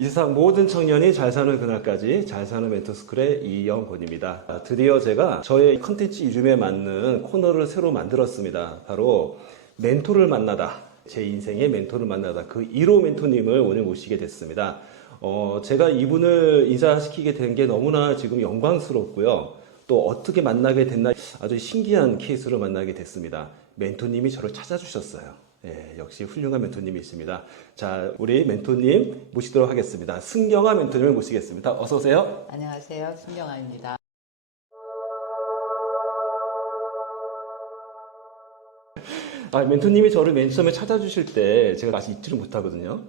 이 세상 모든 청년이 잘 사는 그날까지 잘 사는 멘토스쿨의 이영곤입니다. 드디어 제가 저의 컨텐츠 이름에 맞는 코너를 새로 만들었습니다. 바로 멘토를 만나다. 제 인생의 멘토를 만나다. 그 1호 멘토님을 오늘 모시게 됐습니다. 제가 이분을 인사시키게 된 게 너무나 지금 영광스럽고요. 또 어떻게 만나게 됐나 아주 신기한 케이스로 만나게 됐습니다. 멘토님이 저를 찾아주셨어요. 예, 역시 훌륭한 멘토님이십니다. 자, 우리 멘토님 모시도록 하겠습니다. 승경아 멘토님을 모시겠습니다. 어서 오세요. 안녕하세요. 신경아입니다. 멘토님이 저를 맨 처음에 찾아주실 때 제가 아직 잊지를 못하거든요.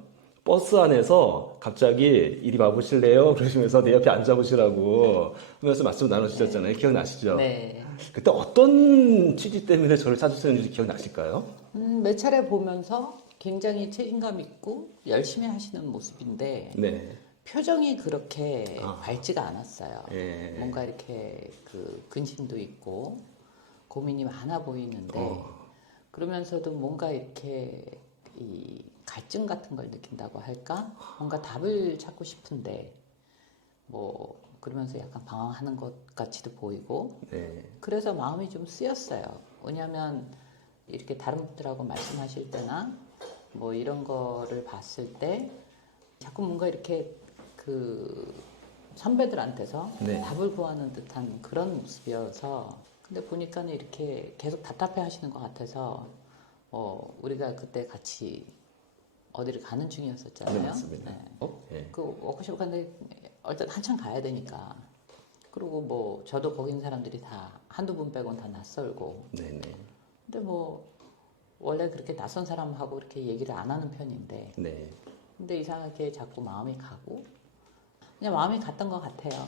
버스 안에서 갑자기 이리 와보실래요? 그러시면서 내 옆에 앉아보시라고 하면서 말씀 나눠주셨잖아요. 기억나시죠? 네. 그때 어떤 취지 때문에 저를 찾으셨는지 기억나실까요? 몇 차례 보면서 굉장히 책임감 있고 열심히 하시는 모습인데 네. 표정이 그렇게 밝지가 않았어요. 예. 뭔가 이렇게 그 근심도 있고 고민이 많아 보이는데 그러면서도 뭔가 이렇게 이 갈증 같은 걸 느낀다고 할까? 뭔가 답을 찾고 싶은데 뭐 그러면서 약간 방황하는 것 같이도 보이고 네. 그래서 마음이 좀 쓰였어요. 왜냐하면 이렇게 다른 분들하고 말씀하실 때나 뭐 이런 거를 봤을 때 자꾸 뭔가 이렇게 그 선배들한테서 네. 답을 구하는 듯한 그런 모습이어서 근데 보니까는 이렇게 계속 답답해 하시는 것 같아서 우리가 그때 같이 어디를 가는 중이었었잖아요. 네, 맞습니다. 네. 그 워크숍 갔는데 일단 한참 가야 되니까 그리고 뭐 저도 거기 있는 사람들이 다 한두 분 빼고는 다 낯설고 네네. 근데 뭐 원래 그렇게 낯선 사람하고 이렇게 얘기를 안 하는 편인데 네. 근데 이상하게 자꾸 마음이 가고 그냥 마음이 갔던 것 같아요.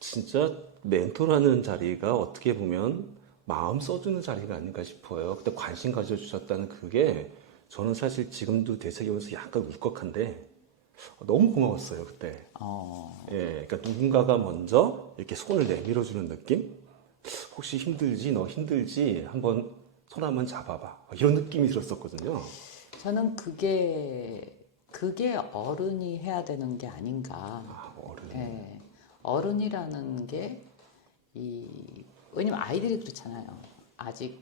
진짜 멘토라는 자리가 어떻게 보면 마음 써주는 자리가 아닌가 싶어요. 그때 관심 가져주셨다는 그게 저는 사실 지금도 되새겨보면서 약간 울컥한데 너무 고마웠어요, 그때. 예, 그러니까 누군가가 먼저 이렇게 손을 내밀어주는 느낌? 혹시 힘들지? 너 힘들지? 한번 손 한번 잡아봐. 이런 느낌이 들었었거든요. 저는 그게 어른이 해야 되는 게 아닌가. 어른. 예, 어른이라는 게 왜냐면 아이들이 그렇잖아요. 아직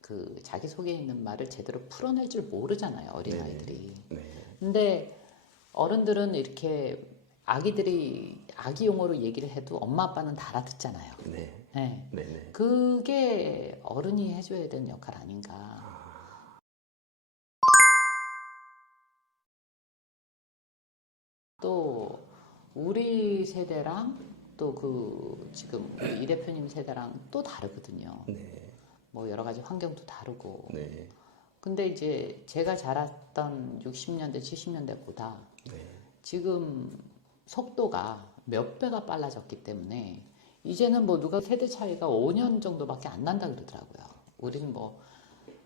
그 자기 속에 있는 말을 제대로 풀어낼 줄 모르잖아요. 어린 네. 아이들이. 네. 근데 어른들은 이렇게 아기들이 아기 용어로 얘기를 해도 엄마 아빠는 다 알아듣잖아요. 네. 네. 네. 네. 그게 어른이 해줘야 되는 역할 아닌가. 또 우리 세대랑 또 그 지금 우리 이 대표님 세대랑 또 다르거든요. 네. 뭐 여러 가지 환경도 다르고. 네. 근데 이제 제가 자랐던 60년대, 70년대보다 네. 지금 속도가 몇 배가 빨라졌기 때문에 이제는 뭐 누가 세대 차이가 5년 정도밖에 안 난다 그러더라고요. 우리는 뭐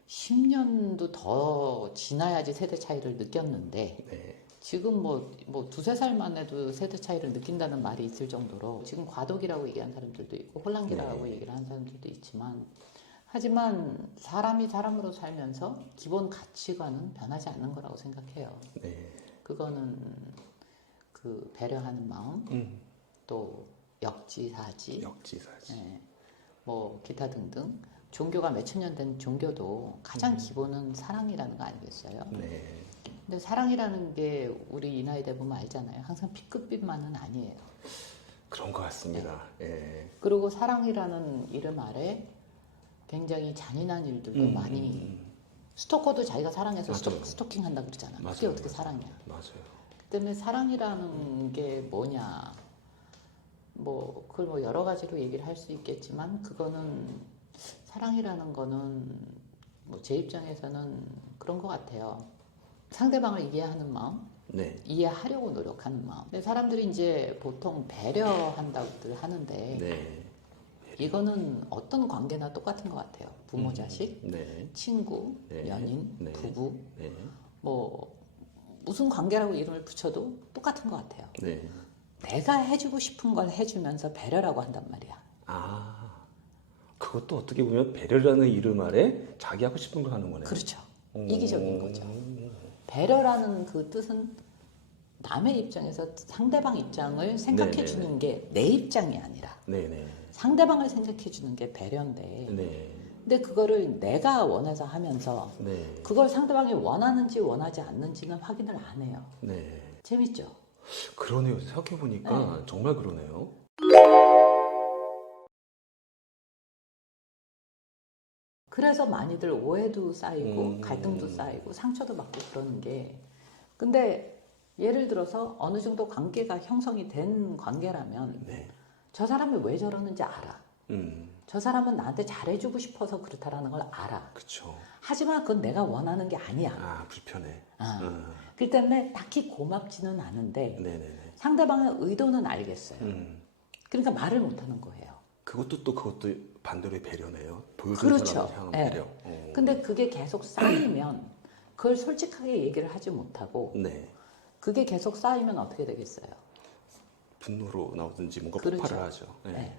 10년도 더 지나야지 세대 차이를 느꼈는데 네. 지금 뭐 두세 살만 해도 세대 차이를 느낀다는 말이 있을 정도로 지금 과도기라고 얘기하는 사람들도 있고 혼란기라고 얘기를 하는 사람들도 있지만 하지만 사람이 사람으로 살면서 기본 가치관은 변하지 않는 거라고 생각해요. 네. 그거는 그 배려하는 마음, 또 역지사지, 역지사지. 예, 뭐 기타 등등 종교가 몇천 년 된 종교도 가장 기본은 사랑이라는 거 아니겠어요? 네. 근데 사랑이라는 게 우리 이 나이 대 보면 알잖아요. 항상 B급빛만은 아니에요. 그런 것 같습니다. 예. 그리고 사랑이라는 이름 아래 굉장히 잔인한 일들도 많이 스토커도 자기가 사랑해서 맞아요. 스토킹 한다 그러잖아. 맞아요, 그게 어떻게 맞아요. 사랑이야? 맞아요. 그 때문에 사랑이라는 게 뭐냐? 뭐 그걸 뭐 여러 가지로 얘기를 할 수 있겠지만 그거는 사랑이라는 거는 뭐 제 입장에서는 그런 것 같아요. 상대방을 이해하는 마음, 네. 이해하려고 노력하는 마음. 근데 사람들이 이제 보통 배려한다고들 하는데 네. 이거는 어떤 관계나 똑같은 것 같아요. 부모, 자식, 네. 친구, 네. 연인, 네. 부부, 네. 뭐 무슨 관계라고 이름을 붙여도 똑같은 것 같아요. 네. 내가 해주고 싶은 걸 해주면서 배려라고 한단 말이야. 그것도 어떻게 보면 배려라는 이름 아래 자기 하고 싶은 거 하는 거네요. 그렇죠. 이기적인 거죠. 배려라는 그 뜻은 남의 입장에서 상대방 입장을 생각해 네네네. 주는 게 내 입장이 아니라 네네. 상대방을 생각해 주는 게 배려인데 네. 근데 그거를 내가 원해서 하면서 네. 그걸 상대방이 원하는지 원하지 않는지는 확인을 안 해요. 네. 재밌죠? 그러네요. 생각해보니까 정말 그러네요. 그래서 많이들 오해도 쌓이고 갈등도 쌓이고 상처도 받고 그러는 게 근데 예를 들어서 어느 정도 관계가 형성이 된 관계라면 네. 저 사람이 왜 저러는지 알아. 음. 저 사람은 나한테 잘해주고 싶어서 그렇다라는 걸 알아. 그쵸. 하지만 그건 내가 원하는 게 아니야. 아, 불편해. 그렇기 때문에 딱히 고맙지는 않은데 네네네. 상대방의 의도는 알겠어요. 음. 그러니까 말을 못하는 거예요. 그것도 반대로의 배려네요. 보여주는 그렇죠. 사람을 향한 네. 배려. 근데 그게 계속 쌓이면 그걸 솔직하게 얘기를 하지 못하고 네. 그게 계속 쌓이면 어떻게 되겠어요? 분노로 나오든지 뭔가 그렇죠. 폭발을 하죠. 네. 네.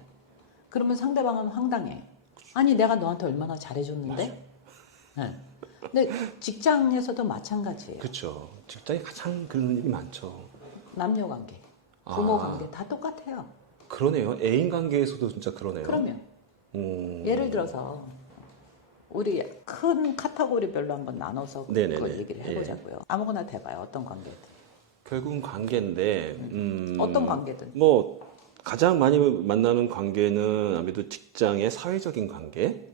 그러면 상대방은 황당해. 아니 내가 너한테 얼마나 잘해줬는데? 네. 근데 직장에서도 마찬가지예요. 그렇죠. 직장에 가장 그런 일이 많죠. 남녀관계, 부모관계 다 똑같아요. 그러네요. 애인 관계에서도 진짜 그러네요. 그러면 예를 들어서 우리 큰 카테고리별로 한번 나눠서 네네네. 그걸 얘기를 해보자고요. 아무거나 대봐요. 어떤 관계든. 결국은 관계인데 어떤 관계든. 뭐 가장 많이 만나는 관계는 아무래도 직장의 사회적인 관계,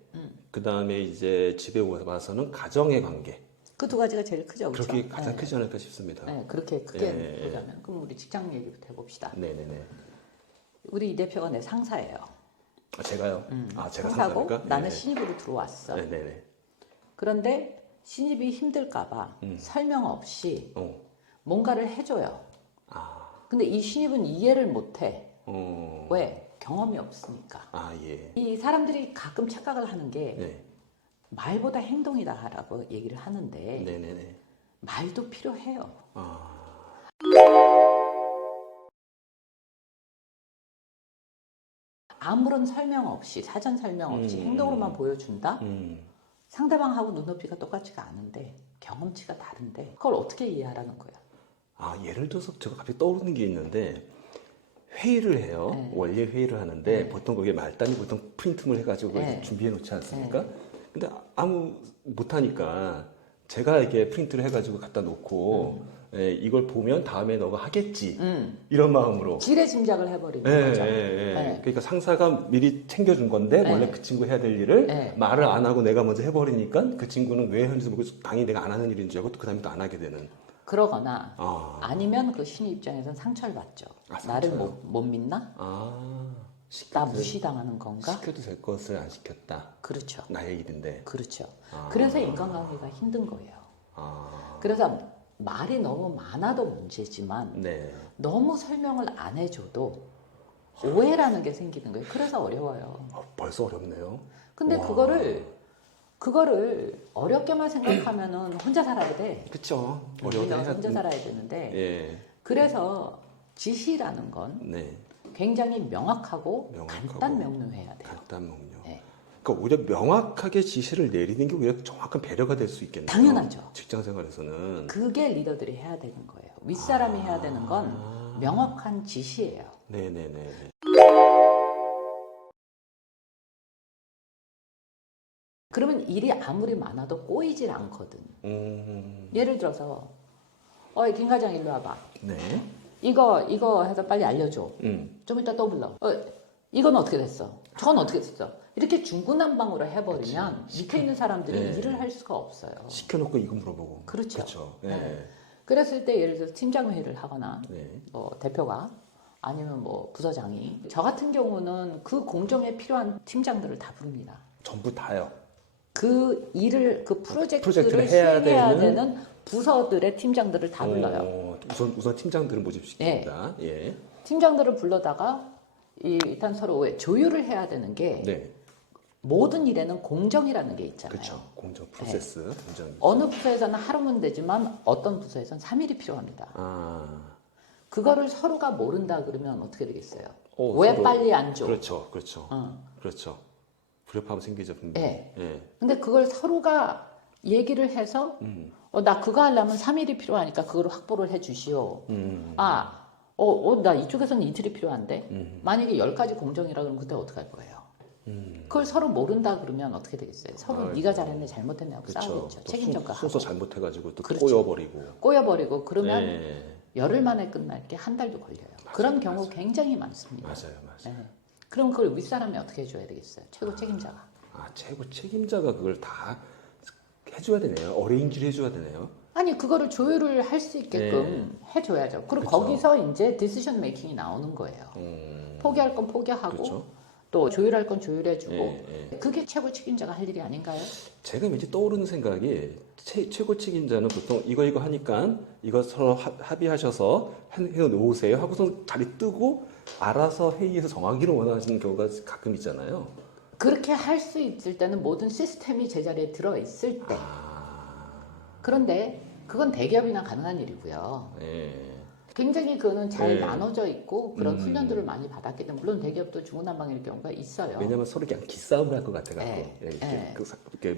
그 다음에 이제 집에 와서는 가정의 관계. 그 두 가지가 제일 크죠. 그렇죠? 그렇게 가장 크지 않을까 싶습니다. 네, 그렇게 크게 네. 보자면. 그럼 우리 직장 얘기부터 해봅시다. 네네네. 우리 이 대표가 내 상사예요. 아, 제가요? 아, 제가 상사고 상사니까? 나는 네네. 신입으로 들어왔어. 네네네. 그런데 신입이 힘들까봐 설명 없이 뭔가를 해줘요. 아, 근데 이 신입은 이해를 못해. 어, 왜? 경험이 없으니까. 아, 예. 이 사람들이 가끔 착각을 하는 게 네. 말보다 행동이다라고 얘기를 하는데 네네네. 말도 필요해요. 아, 아무런 설명 없이 사전 설명 없이 행동으로만 보여준다? 상대방하고 눈높이가 똑같지가 않은데 경험치가 다른데 그걸 어떻게 이해하라는 거야? 아, 예를 들어서 제가 갑자기 떠오르는 게 있는데 회의를 해요. 네. 원래 회의를 하는데 보통 거기에 말단이 보통 프린트물 해가지고 네. 준비해 놓지 않습니까? 근데 아무 못하니까 제가 이렇게 프린트를 해가지고 갖다 놓고 예, 이걸 보면 다음에 너가 하겠지 이런 마음으로 지레 짐작을 해버리는 예, 거죠. 예, 예. 네. 그러니까 상사가 미리 챙겨준 건데 네. 원래 그 친구 해야 될 일을 네. 말을 안 하고 내가 먼저 해버리니까 그 친구는 왜 하는지 모르고 당연히 내가 안 하는 일인 줄 알고 또 그 다음에 또 안 하게 되는. 그러거나 아, 아니면 그 신입 입장에서는 상처를 받죠. 아, 나를 상처요? 못 믿나? 아, 나 무시당하는 건가? 시켜도 될 것을 안 시켰다. 그렇죠. 나의 일인데. 그렇죠. 아. 그래서 인간관계가 힘든 거예요. 아, 그래서 말이 너무 많아도 문제지만 네. 너무 설명을 안 해줘도 오해라는 게 생기는 거예요. 그래서 어려워요. 벌써 어렵네요. 근데 와. 그거를 어렵게만 생각하면은 혼자 살아야 돼. 그쵸. 우리가 어려워야 혼자 살아야 되는데 예. 그래서 지시라는 건 네. 굉장히 명확하고 명확하고 간단 명료해야 돼요. 간단 명료. 네. 그러니까 오히려 명확하게 지시를 내리는 게 오히려 정확한 배려가 될 수 있겠네요. 당연하죠. 직장 생활에서는. 그게 리더들이 해야 되는 거예요. 윗사람이 해야 되는 건 명확한 지시예요. 네네네. 그러면 일이 아무리 많아도 꼬이질 않거든. 음. 예를 들어서 어이 김 과장 일로 와봐. 네. 이거 해서 빨리 알려줘. 음. 좀 이따 또 불러. 이건 어떻게 됐어? 저건 어떻게 됐어? 이렇게 중구난방으로 해버리면 밑에 있는 사람들이 네. 일을 할 수가 없어요. 시켜놓고 이거 물어보고. 그렇죠. 그렇죠. 네. 네. 그랬을 때 예를 들어서 팀장 회의를 하거나 네. 뭐 대표가 아니면 뭐 부서장이 저 같은 경우는 그 공정에 필요한 팀장들을 다 부릅니다. 전부 다요. 그 일을 그 프로젝트를 프로젝트를 해야 수행해야 되는 되는 부서들의 팀장들을 다 불러요. 우선 팀장들을 모집시킵니다. 예. 팀장들을 불러다가 일단 서로 왜 조율을 해야 되는 게 네. 모든 일에는 공정이라는 게 있잖아요. 그렇죠. 공정 프로세스. 공정. 어느 부서에서는 하루면 되지만 어떤 부서에서는 3일이 필요합니다. 아. 그거를 서로가 모른다 그러면 어떻게 되겠어요? 어, 왜 서로- 빨리 안 줘? 그렇죠. 그렇죠. 어. 그렇죠. 불협화음 생기죠. 분명히. 예. 예. 근데 그걸 서로가 얘기를 해서 나 그거 하려면 3일이 필요하니까 그걸 확보를 해 주시오. 나 이쪽에서는 이틀이 필요한데 만약에 10가지 공정이라 그러면 그때 어떻게 할 거예요? 그걸 서로 모른다 그러면 어떻게 되겠어요? 서로 네가 잘했네 잘못했네 하고 싸우겠죠. 책임전가 하고. 순서 잘못해가지고 또 그렇죠. 꼬여버리고. 그러면 네. 열흘 만에 끝날 게 한 달도 걸려요. 그런 경우 굉장히 많습니다. 맞아요. 네. 그럼 그걸 윗사람이 어떻게 해줘야 되겠어요? 최고 책임자가. 최고 책임자가 그걸 다 해줘야 되네요. 어레인지를 해줘야 되네요. 아니 그거를 조율을 할 수 있게끔 해줘야죠. 그리고 그쵸. 거기서 이제 디시전 메이킹이 나오는 거예요. 포기할 건 포기하고 그렇죠. 또 조율할 건 조율해주고 그게 최고 책임자가 할 일이 아닌가요? 제가 왠지 떠오르는 생각이 최고 책임자는 보통 이거 하니까 이거 서로 합의하셔서 해놓으세요 하고서 자리 뜨고 알아서 회의에서 정하기를 원하시는 경우가 가끔 있잖아요. 그렇게 할 수 있을 때는 모든 시스템이 제자리에 들어있을 때. 그런데 그건 대기업이나 가능한 일이고요. 굉장히 그거는 잘 나눠져 있고 그런 훈련들을 많이 받았기 때문에 물론 대기업도 중구난방일 경우가 있어요. 왜냐면 서로 그냥 기싸움을 할 것 같아가지고.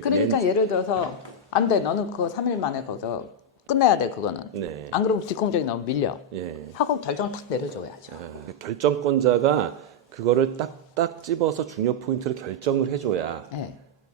그러니까 예를 들어서 안 돼, 너는 그거 3일 만에 거기서 끝내야 돼, 그거는. 안 그러면 뒷공정이 너무 밀려. 하고 결정을 탁 내려줘야죠. 결정권자가 그거를 딱딱 집어서 중요 포인트를 결정을 해줘야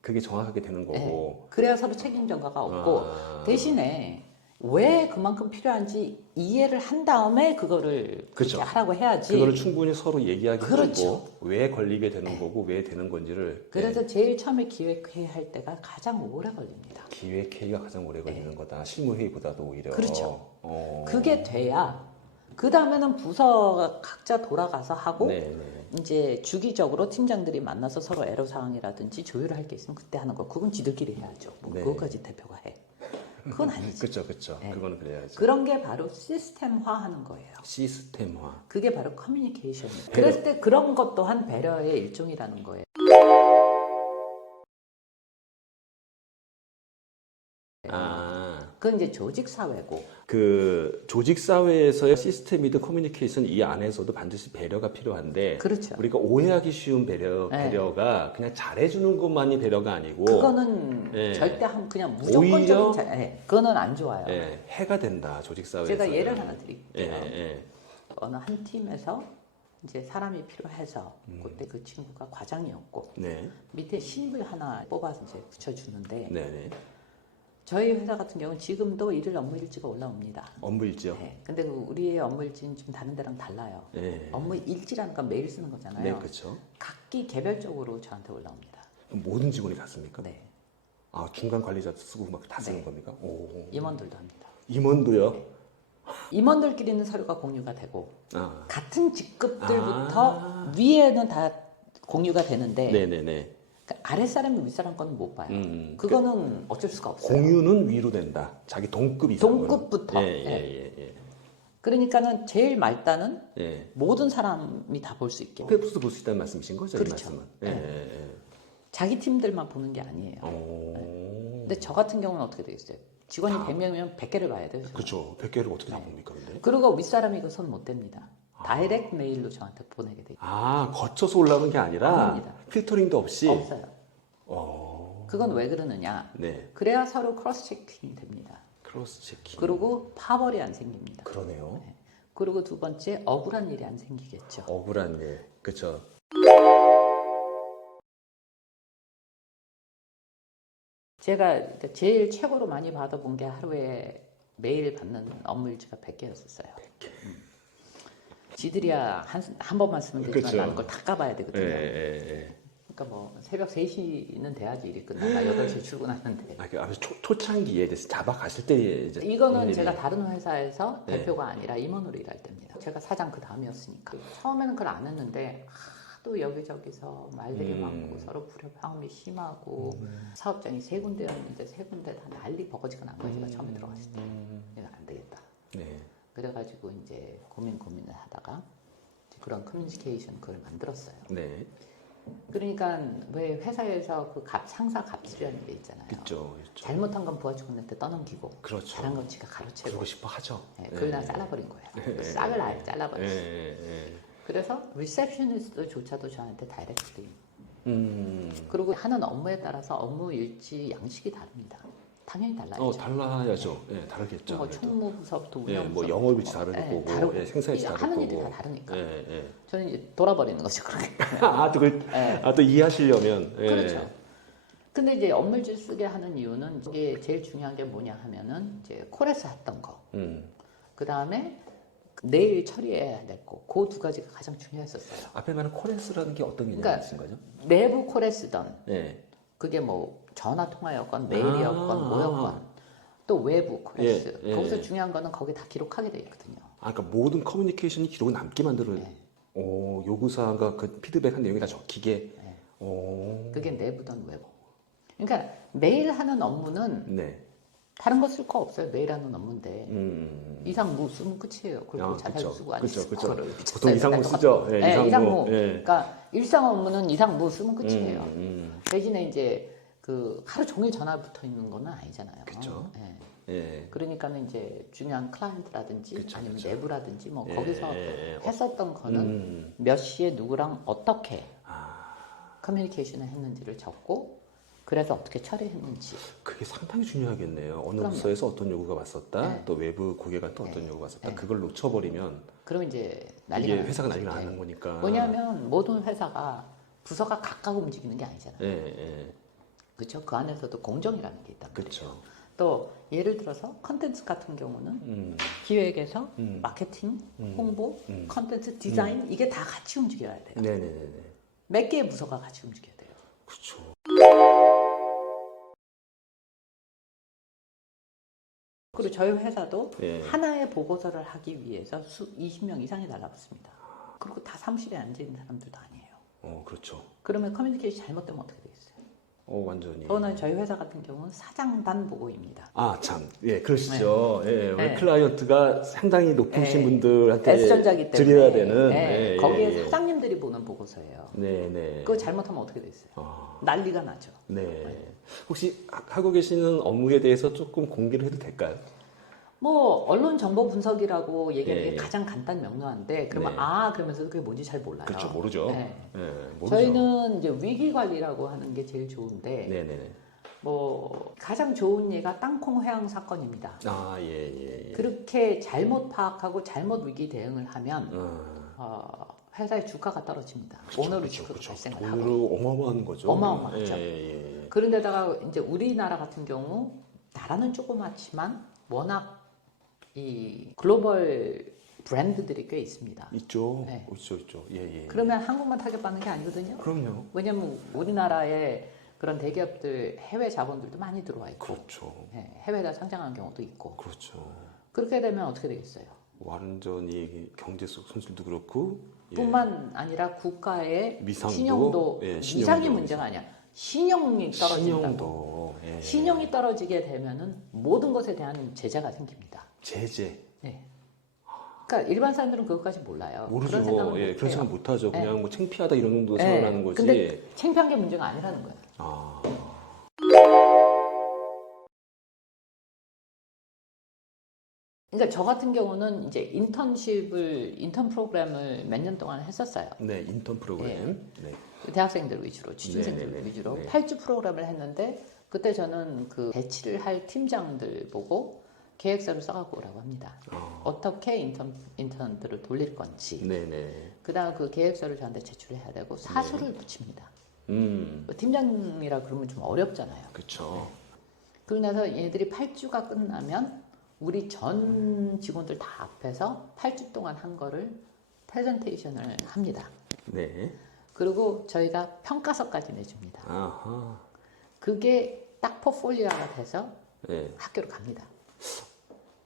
그게 정확하게 되는 거고. 그래야 서로 책임 전가가 없고 대신에 왜 그만큼 필요한지 이해를 한 다음에 그거를 그렇게 하라고 해야지. 그거를 충분히 서로 얘기하게 그렇죠. 해주고 왜 걸리게 되는 거고 왜 되는 건지를. 그래서 제일 처음에 기획회의 할 때가 가장 오래 걸립니다. 기획회의가 가장 오래 걸리는 거다. 실무회의보다도 오히려. 그렇죠. 그게 돼야 그 다음에는 부서 각자 돌아가서 하고 이제 주기적으로 팀장들이 만나서 서로 애로사항이라든지 조율을 할 게 있으면 그때 하는 거. 그건 지들끼리 해야죠. 그것까지 대표가 해. 그건 아니지. 그렇죠. 네. 그거는 그래야죠. 그런 게 바로 시스템화하는 거예요. 시스템화. 그게 바로 커뮤니케이션이에요. 그랬을 때 그런 것 또한 배려의 일종이라는 거예요. 그건 이제 조직 사회고. 그 조직 사회에서의 시스템이든 커뮤니케이션 이 안에서도 반드시 배려가 필요한데. 그렇죠. 우리가 오해하기 쉬운 배려가 그냥 잘해주는 것만이 배려가 아니고. 그거는 절대 그냥 무조건적인 그거는 안 좋아요. 해가 된다 조직 사회에서. 제가 예를 하나 드릴게요. 어느 한 팀에서 이제 사람이 필요해서 그때 그 친구가 과장이었고 밑에 신입을 하나 뽑아서 이제 붙여주는데. 저희 회사 같은 경우는 지금도 일일 업무 일지가 올라옵니다. 업무 일지요? 근데 우리의 업무 일지는 좀 다른 데랑 달라요. 업무 일지라는 건 매일 쓰는 거잖아요. 그렇죠. 각기 개별적으로 저한테 올라옵니다. 그럼 모든 직원이 다 씁니까? 네. 중간 관리자도 쓰고 막 다 쓰는 겁니까? 임원들도 합니다. 임원도요? 임원들끼리는 서류가 공유가 되고 같은 직급들부터 위에는 다 공유가 되는데 그러니까 아랫사람이 윗사람 거는 못 봐요. 그거는 어쩔 수가 없어요. 공유는 위로 된다. 자기 동급 이상. 동급부터. 그러니까는 제일 말단은 모든 사람이 다 볼 수 있게. 페프스도 볼 수 있다는 말씀이신 거죠? 그렇죠. 이 말씀은. 자기 팀들만 보는 게 아니에요. 근데 저 같은 경우는 어떻게 되겠어요? 직원이 100명이면 100개를 봐야 돼요. 그렇죠. 100개를 어떻게 다 봅니까? 근데? 그리고 윗사람이 그 손 못 댑니다. 다이렉트 메일로 저한테 보내게 돼요. 거쳐서 올라오는 게 아니라 아닙니다. 필터링도 없이? 없어요. 그건 왜 그러느냐? 그래야 서로 크로스 체킹이 됩니다. 크로스 체킹. 그리고 파벌이 안 생깁니다. 그러네요. 그리고 두 번째 억울한 일이 안 생기겠죠. 억울한 일. 그렇죠. 제가 제일 최고로 많이 받아본 게 하루에 매일 받는 업무 일지가 100개였었어요. 100개. 지들이야 한 번만 쓰면 되지만 나는 걸 다 까봐야 되거든요. 그러니까 뭐 새벽 3시는 돼야지 일이 끝나. 나 8시에 출근하는데. 아주 초창기에 이제 잡아갔을 때 이제 이거는 제가 다른 회사에서 대표가 아니라 임원으로 일할 때입니다. 제가 사장 그 다음이었으니까. 처음에는 그걸 안 했는데 또 여기저기서 말들이 많고 서로 불협화음이 심하고 사업장이 3군데였는데 3군데 다 난리 버거지가 난 거예요. 제가 처음에 들어갔을 때. 이거 안 되겠다. 그래가지고 이제 고민을 하다가 그런 커뮤니케이션 그걸 만들었어요. 그러니까 왜 회사에서 그 상사 갑질이라는 게 있잖아요. 있죠. 잘못한 건 부하 직원한테 떠넘기고 그렇죠. 잘한 건 지가 가로채고 그러고 싶어 하죠. 그걸 나 잘라버린 거예요. 싹을 아예 잘라버렸어요. 그래서 리셉셔니스트조차도 저한테 다이렉트리. 그리고 하는 업무에 따라서 업무 일지 양식이 다릅니다. 당연히 달라요. 달라야죠. 예, 다르겠죠. 뭐 아무래도. 총무부서부터 예, 운영부서부터 뭐 영업 위치 다를 거고, 다르고 예, 생산이 다를 하는 거고. 일이 다 다르니까. 예, 예. 저는 이제 돌아버리는 거죠. 그렇게. 또 이해하시려면. 예. 그렇죠. 근데 이제 업무를 쓰게 하는 이유는 이게 제일 중요한 게 뭐냐 하면은 이제 콜에서 했던 거. 그 다음에 내일 처리해야 될 거. 그 두 가지가 가장 중요했었어요. 앞에 말하는 콜레스라는 게 어떤 그러니까 개념이신 거죠? 내부 콜에 쓰던 예. 그게 뭐 전화 통화였건 메일이었건 뭐였건 또 외부 콜레스. 예, 예. 거기서 중요한 거는 거기 다 기록하게 돼 있거든요. 그러니까 모든 커뮤니케이션이 기록을 남게 만드는 네. 요구사항과 그 피드백한 내용이 다 적히게. 네. 오. 그게 내부든 외부. 그러니까 매일 하는 업무는 네. 다른 거 쓸 거 없어요. 매일 하는 업무인데 이상무 쓰면 끝이에요. 그리고 자살 그쵸. 쓰고 안 그쵸, 쓰고 그쵸. 그거를 보통 이상무 쓰죠. 예, 네, 이상무. 예. 그러니까 일상 업무는 이상무 쓰면 끝이에요. 대신에 이제 그 하루 종일 전화 붙어 있는 거는 아니잖아요. 그쵸. 예. 예. 그러니까는 이제 중요한 클라이언트라든지 그쵸, 아니면 그쵸. 내부라든지 뭐 예, 거기서 예. 했었던 거는 몇 시에 누구랑 어떻게 커뮤니케이션을 했는지를 적고 그래서 어떻게 처리했는지. 그게 상당히 중요하겠네요. 어느 그럼요. 부서에서 어떤 요구가 왔었다, 네. 또 외부 고객한테 어떤 요구가 왔었다. 그걸 놓쳐버리면 그러면 이제 이게 난리가 나는 회사가 거죠. 난리가 예. 나는 거니까. 왜냐하면 모든 회사가 부서가 각각 움직이는 게 아니잖아요. 예, 예. 그렇죠? 그 안에서도 공정이라는 게 있단 말이에요. 그렇죠. 또 예를 들어서 컨텐츠 같은 경우는 기획에서 마케팅, 홍보, 컨텐츠 디자인 이게 다 같이 움직여야 돼요. 네네네. 몇 개의 부서가 같이 움직여야 돼요. 그렇죠. 그리고 저희 회사도 예. 하나의 보고서를 하기 위해서 20명 이상이 달라붙습니다. 그리고 다 사무실에 앉아있는 사람들도 아니에요. 그렇죠. 그러면 커뮤니케이션이 잘못되면 어떻게 되겠어요? 완전히. 더구나 저희 회사 같은 경우는 사장단 보고입니다. 참. 예, 그러시죠. 예, 네. 클라이언트가 상당히 높으신 네. 분들한테 S전자기 때문에 드려야 되는. 네. 예, 거기에 예, 예. 사장님들이 보는 보고서예요. 네네. 그거 잘못하면 어떻게 되겠어요? 난리가 나죠. 네. 혹시 하고 계시는 업무에 대해서 조금 공개를 해도 될까요? 뭐 언론 정보 분석이라고 얘기하는 예, 게 예. 가장 간단 명료한데 그러면 네. 그러면서도 그게 뭔지 잘 몰라요. 그렇죠. 모르죠. 네. 예, 모르죠. 저희는 이제 위기 관리라고 하는 게 제일 좋은데 네네네. 뭐 가장 좋은 예가 땅콩 회항 사건입니다. 예. 그렇게 잘못 파악하고 잘못 위기 대응을 하면 회사의 주가가 떨어집니다. 오너 리스크가 발생을 하고. 돈으로 어마어마한 거죠. 어마어마하죠. 예. 그런데다가 이제 우리나라 같은 경우 나라는 조그맣지만 워낙 이 글로벌 브랜드들이 꽤 있습니다. 있죠. 네. 있죠. 예. 그러면 한국만 타격받는 게 아니거든요. 그럼요. 왜냐하면 우리나라에 그런 대기업들 해외 자본들도 많이 들어와 있고 그렇죠. 해외에다 상장한 경우도 있고 그렇죠. 그렇게 되면 어떻게 되겠어요? 완전히 경제 속 손실도 그렇고 뿐만 아니라 국가의 미상도, 신용도 예, 미상이 신용도. 문제가 아니야. 신용이 떨어진다고. 신용도. 예. 신용이 떨어지게 되면은 모든 것에 대한 제재가 생깁니다. 제재. 네. 그러니까 일반 사람들은 그것까지 몰라요. 모르죠. 그런 생각은 예, 못 그런 해요. 생각 못 하죠. 네. 그냥 뭐 창피하다 이런 정도 네. 생각하는 거지. 근데 창피한 게 문제가 아니라는 거예요. 그러니까 저 같은 경우는 이제 인턴 프로그램을 몇 년 동안 했었어요. 네, 인턴 프로그램. 네. 대학생들 위주로, 취준생들 네네네. 위주로 네. 8주 프로그램을 했는데 그때 저는 그 배치를 할 팀장들 보고 계획서를 써갖고 오라고 합니다. 어떻게 인턴들을 돌릴 건지. 네네. 그다음 그 계획서를 저한테 제출해야 되고 사수를 붙입니다. 팀장이라 그러면 좀 어렵잖아요. 그렇죠. 그러고 나서 얘네들이 8주가 끝나면 우리 전 직원들 다 앞에서 8주 동안 한 거를 프레젠테이션을 합니다. 네. 그리고 저희가 평가서까지 내줍니다. 아하. 그게 딱 포폴리오가 돼서 네. 학교로 갑니다.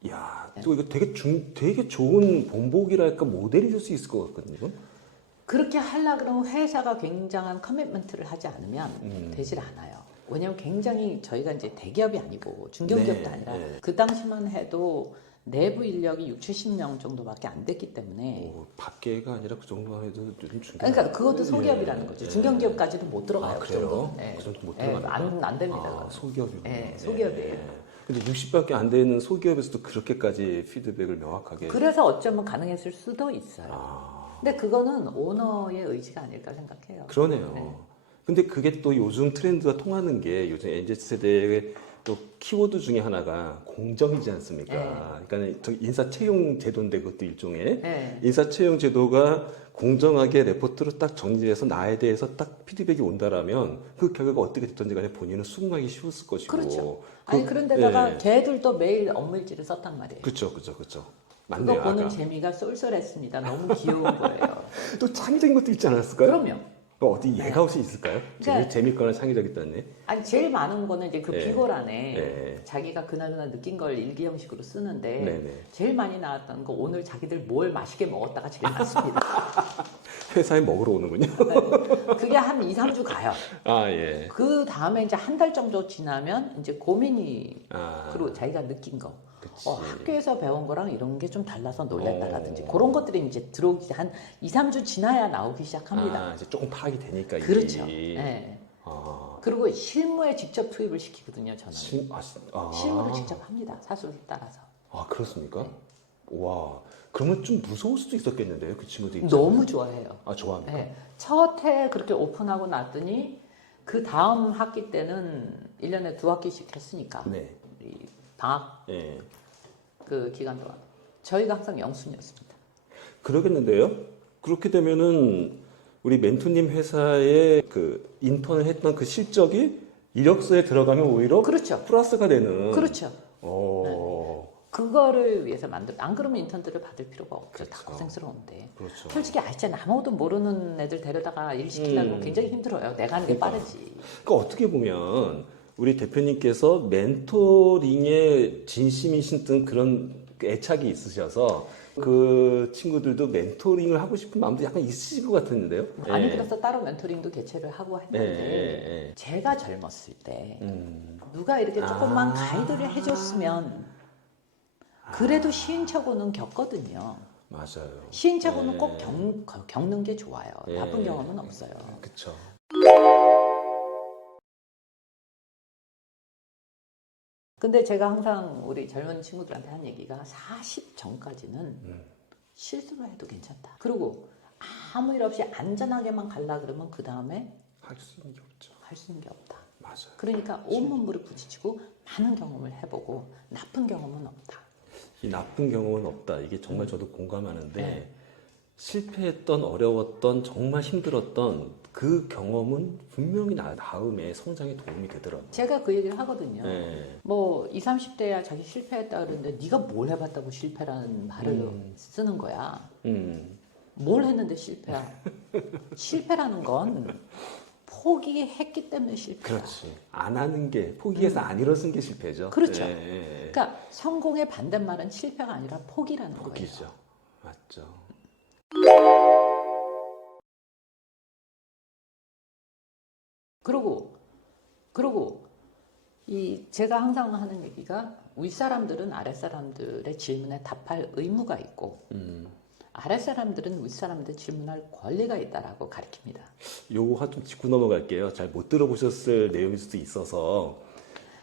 야, 또 이거 되게 좋은 본보기랄까 모델이 될 수 있을 것 같거든요. 이건? 그렇게 하려 그러면 회사가 굉장한 커미트먼트를 하지 않으면 되질 않아요. 왜냐하면 굉장히 저희가 이제 대기업이 아니고 중견기업도 네, 아니라 네. 그 당시만 해도 내부 인력이 60-70명 정도밖에 안 됐기 때문에 밖에가 아니라 그 정도만 해도 요즘 중견. 그러니까 그것도 소기업이라는 거죠. 중견기업까지도 못 들어가요. 그 그래요? 정도. 네. 그 정도 못 네, 들어가는 안 됩니다. 소기업이군요. 네, 소기업이에요. 근데 60밖에 안 되는 소기업에서도 그렇게까지 피드백을 명확하게. 그래서 어쩌면 가능했을 수도 있어요. 근데 그거는 오너의 의지가 아닐까 생각해요. 그러네요. 네. 근데 그게 또 요즘 트렌드가 통하는 게 요즘 MZ세대의 또 키워드 중에 하나가 공정이지 않습니까? 네. 그러니까 저 인사 채용 제도인데 그것도 일종의 네. 인사 채용 제도가 공정하게 레포트로 딱 정리해서 나에 대해서 딱 피드백이 온다라면 그 결과가 어떻게 됐든지 간에 본인은 수긍하기 쉬웠을 것이고. 그렇죠. 아니 그런데다가 예. 걔들도 매일 업무일지를 썼단 말이에요. 그렇죠, 그렇죠, 그렇죠. 그거 맞네요. 보는 아까. 재미가 쏠쏠했습니다. 너무 귀여운 거예요. 또 창의적인 것도 있지 않았을까요? 그럼요. 어디 예가 혹시 있을까요? 그러니까- 재밌거나 창의적이다네. 아니 제일 많은 거는 이제 그 예. 비고란에 예. 자기가 그날그날 느낀 걸 일기 형식으로 쓰는데 네네. 제일 많이 나왔던 거 오늘 자기들 뭘 맛있게 먹었다가 제일 많습니다. 회사에 먹으러 오는군요. 그게 한 2, 3주 가요. 아 예. 그 다음에 이제 한 달 정도 지나면 이제 고민이 아. 그리고 자기가 느낀 거. 그치. 학교에서 배운 거랑 이런 게 좀 달라서 놀랬다라든지 어. 그런 것들이 이제 들어오기 한 2, 3주 지나야 나오기 시작합니다. 아, 이제 조금 파악이 되니까 이게. 그렇죠. 네. 아. 그리고 실무에 직접 투입을 시키거든요, 저는. 아. 실무를 직접 합니다. 사수를 따라서. 아, 그렇습니까? 네. 와. 그러면 좀 무서울 수도 있었겠는데요, 그 친구들 입장에서. 너무 좋아해요. 아, 좋아합니까? 네. 첫 해 그렇게 오픈하고 났더니 그 다음 학기 때는 1년에 2학기씩 했으니까 네. 이 방학 예. 그 기간 동안 저희가 항상 영순이었습니다. 그러겠는데요? 그렇게 되면은 우리 멘토님 회사에 그 인턴을 했던 그 실적이 이력서에 들어가면 오히려 그렇죠. 플러스가 되는. 그렇죠. 어. 그거를 위해서 안 그러면 인턴들을 받을 필요가 없죠. 다 그렇죠. 고생스러운데. 그렇죠. 솔직히 진짜 아무것도 모르는 애들 데려다가 일 시키려고 굉장히 힘들어요. 내가 하는 게 빠르지. 그러니까 어떻게 보면 우리 대표님께서 멘토링에 진심이신 듯 그런 애착이 있으셔서 그 친구들도 멘토링을 하고 싶은 마음도 약간 있으신 것 같았는데요. 아니 예. 그래서 따로 멘토링도 개최를 하고 예, 했는데 예, 예. 제가 젊었을 때 음. 누가 이렇게 조금만 아. 가이드를 해줬으면 그래도 시행착오는 겪거든요. 맞아요. 시행착오는 예. 꼭 겪는 게 좋아요. 예. 나쁜 경험은 없어요. 그렇죠. 근데 제가 항상 우리 젊은 친구들한테 한 얘기가 40 전까지는 실수를 해도 괜찮다. 그리고 아무 일 없이 안전하게만 갈라 그러면 그 다음에 할 수 있는 게 없죠. 할 수 있는 게 없다. 맞아요. 그러니까 온몸으로 부딪히고 많은 경험을 해보고 나쁜 경험은 없다. 이 나쁜 경험은 없다. 이게 정말 저도 공감하는데 네. 실패했던 어려웠던 정말 힘들었던 그 경험은 분명히 나 다음에 성장에 도움이 되더라고요. 제가 그 얘기를 하거든요. 네. 뭐 20, 30대야 자기 실패했다 그러는데 네가 뭘 해봤다고 실패라는 말을 쓰는 거야. 뭘 했는데 실패야. 실패라는 건 포기했기 때문에 실패야. 그렇지. 안 하는 게 포기해서 안 이뤄진 게 실패죠. 그렇죠. 예. 그러니까 성공의 반대말은 실패가 아니라 포기라는 포기죠. 거예요. 맞죠. 그리고 이 제가 항상 하는 얘기가 윗사람들은 아랫사람들의 질문에 답할 의무가 있고 아랫사람들은 윗사람들 질문할 권리가 있다라고 가르칩니다. 요거 좀 짚고 넘어갈게요. 잘 못 들어보셨을 내용일 수도 있어서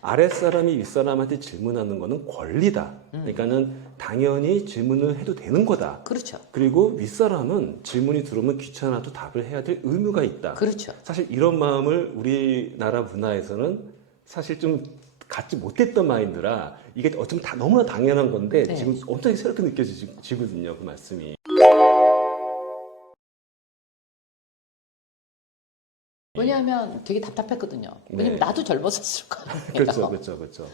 아랫사람이 윗사람한테 질문하는 거는 권리다. 그러니까는 당연히 질문을 해도 되는 거다. 그렇죠. 그리고 윗사람은 질문이 들어오면 귀찮아도 답을 해야 될 의무가 있다. 그렇죠. 사실 이런 마음을 우리나라 문화에서는 사실 좀 갖지 못했던 마인드라 이게 어쩌면 다 너무나 당연한 건데 네. 지금 엄청 새롭게 느껴지거든요. 그 말씀이. 왜냐하면 되게 답답했거든요. 왜냐면 네. 나도 젊었었을 거 아니에요. 그렇죠, 그렇죠, 그렇죠.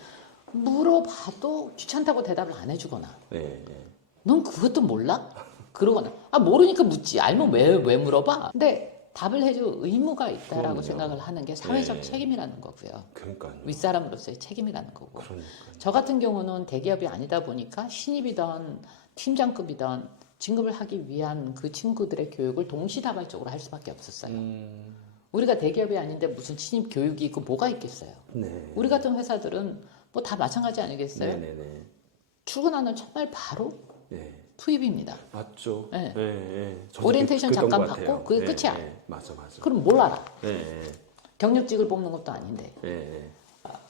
물어봐도 귀찮다고 대답을 안 해주거나 네, 네. 넌 그것도 몰라? 그러거나 모르니까 묻지. 알면 왜 물어봐? 근데 답을 해줄 의무가 있다라고 그럼요. 생각을 하는 게 사회적 네. 책임이라는 거고요. 그러니까요. 윗사람으로서의 책임이라는 거고. 그러니까요. 저 같은 경우는 대기업이 아니다 보니까 신입이던 팀장급이던 진급을 하기 위한 그 친구들의 교육을 동시다발적으로 할 수밖에 없었어요. 우리가 대기업이 아닌데 무슨 신입 교육이 있고 뭐가 있겠어요. 네. 우리 같은 회사들은 뭐 다 마찬가지 아니겠어요? 네네네. 출근하는 첫날 바로 네. 투입입니다. 맞죠. 네. 네. 네. 저도 오리엔테이션 그랬던 잠깐 것 같아요. 받고 그게 네, 끝이야. 네. 맞아, 맞아. 그럼 뭘 알아? 네, 네. 경력직을 뽑는 것도 아닌데. 네.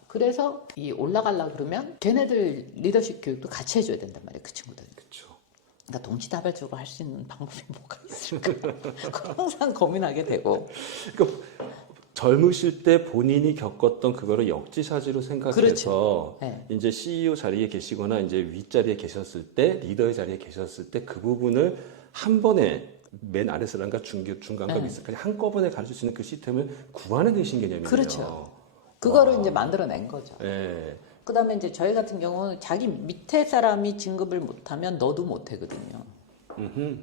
그래서 이 올라가려고 그러면 걔네들 리더십 교육도 같이 해줘야 된단 말이에요. 그 친구들. 그렇죠. 그러니까 동시다발적으로 할 수 있는 방법이 뭐가 있을까? 항상 고민하게 되고. 그러니까 젊으실 때 본인이 겪었던 그거를 역지사지로 생각해서 그렇죠. 네. 이제 CEO 자리에 계시거나 이제 윗자리에 계셨을 때 리더의 자리에 계셨을 때 그 부분을 한 번에 맨 아랫사람과 중간과 네. 밑사람까지 한꺼번에 가르칠 수 있는 그 시스템을 구안해내신 개념이네요. 그렇죠. 그거를 이제 만들어낸 거죠. 예. 그다음에 이제 저희 같은 경우는 자기 밑에 사람이 진급을 못하면 너도 못하거든요. 음흠.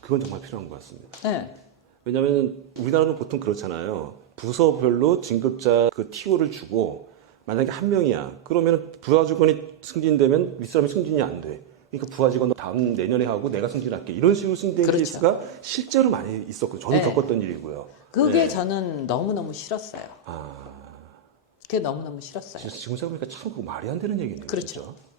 그건 정말 필요한 것 같습니다. 네. 왜냐하면 우리나라는 보통 그렇잖아요. 부서별로 진급자 그 TO를 주고 만약에 한 명이야. 그러면 부하 직원이 승진되면 윗사람이 승진이 안 돼. 그러니까 부하 직원 다음 내년에 하고 내가 승진할게. 이런 식으로 승진된 그렇죠. 케이스가 실제로 많이 있었고 저는 네. 겪었던 일이고요. 그게 네. 저는 너무너무 싫었어요. 아, 그게 너무너무 싫었어요. 진짜 지금 생각해보니까 참 그거 말이 안 되는 얘기네요. 그렇죠. 진짜.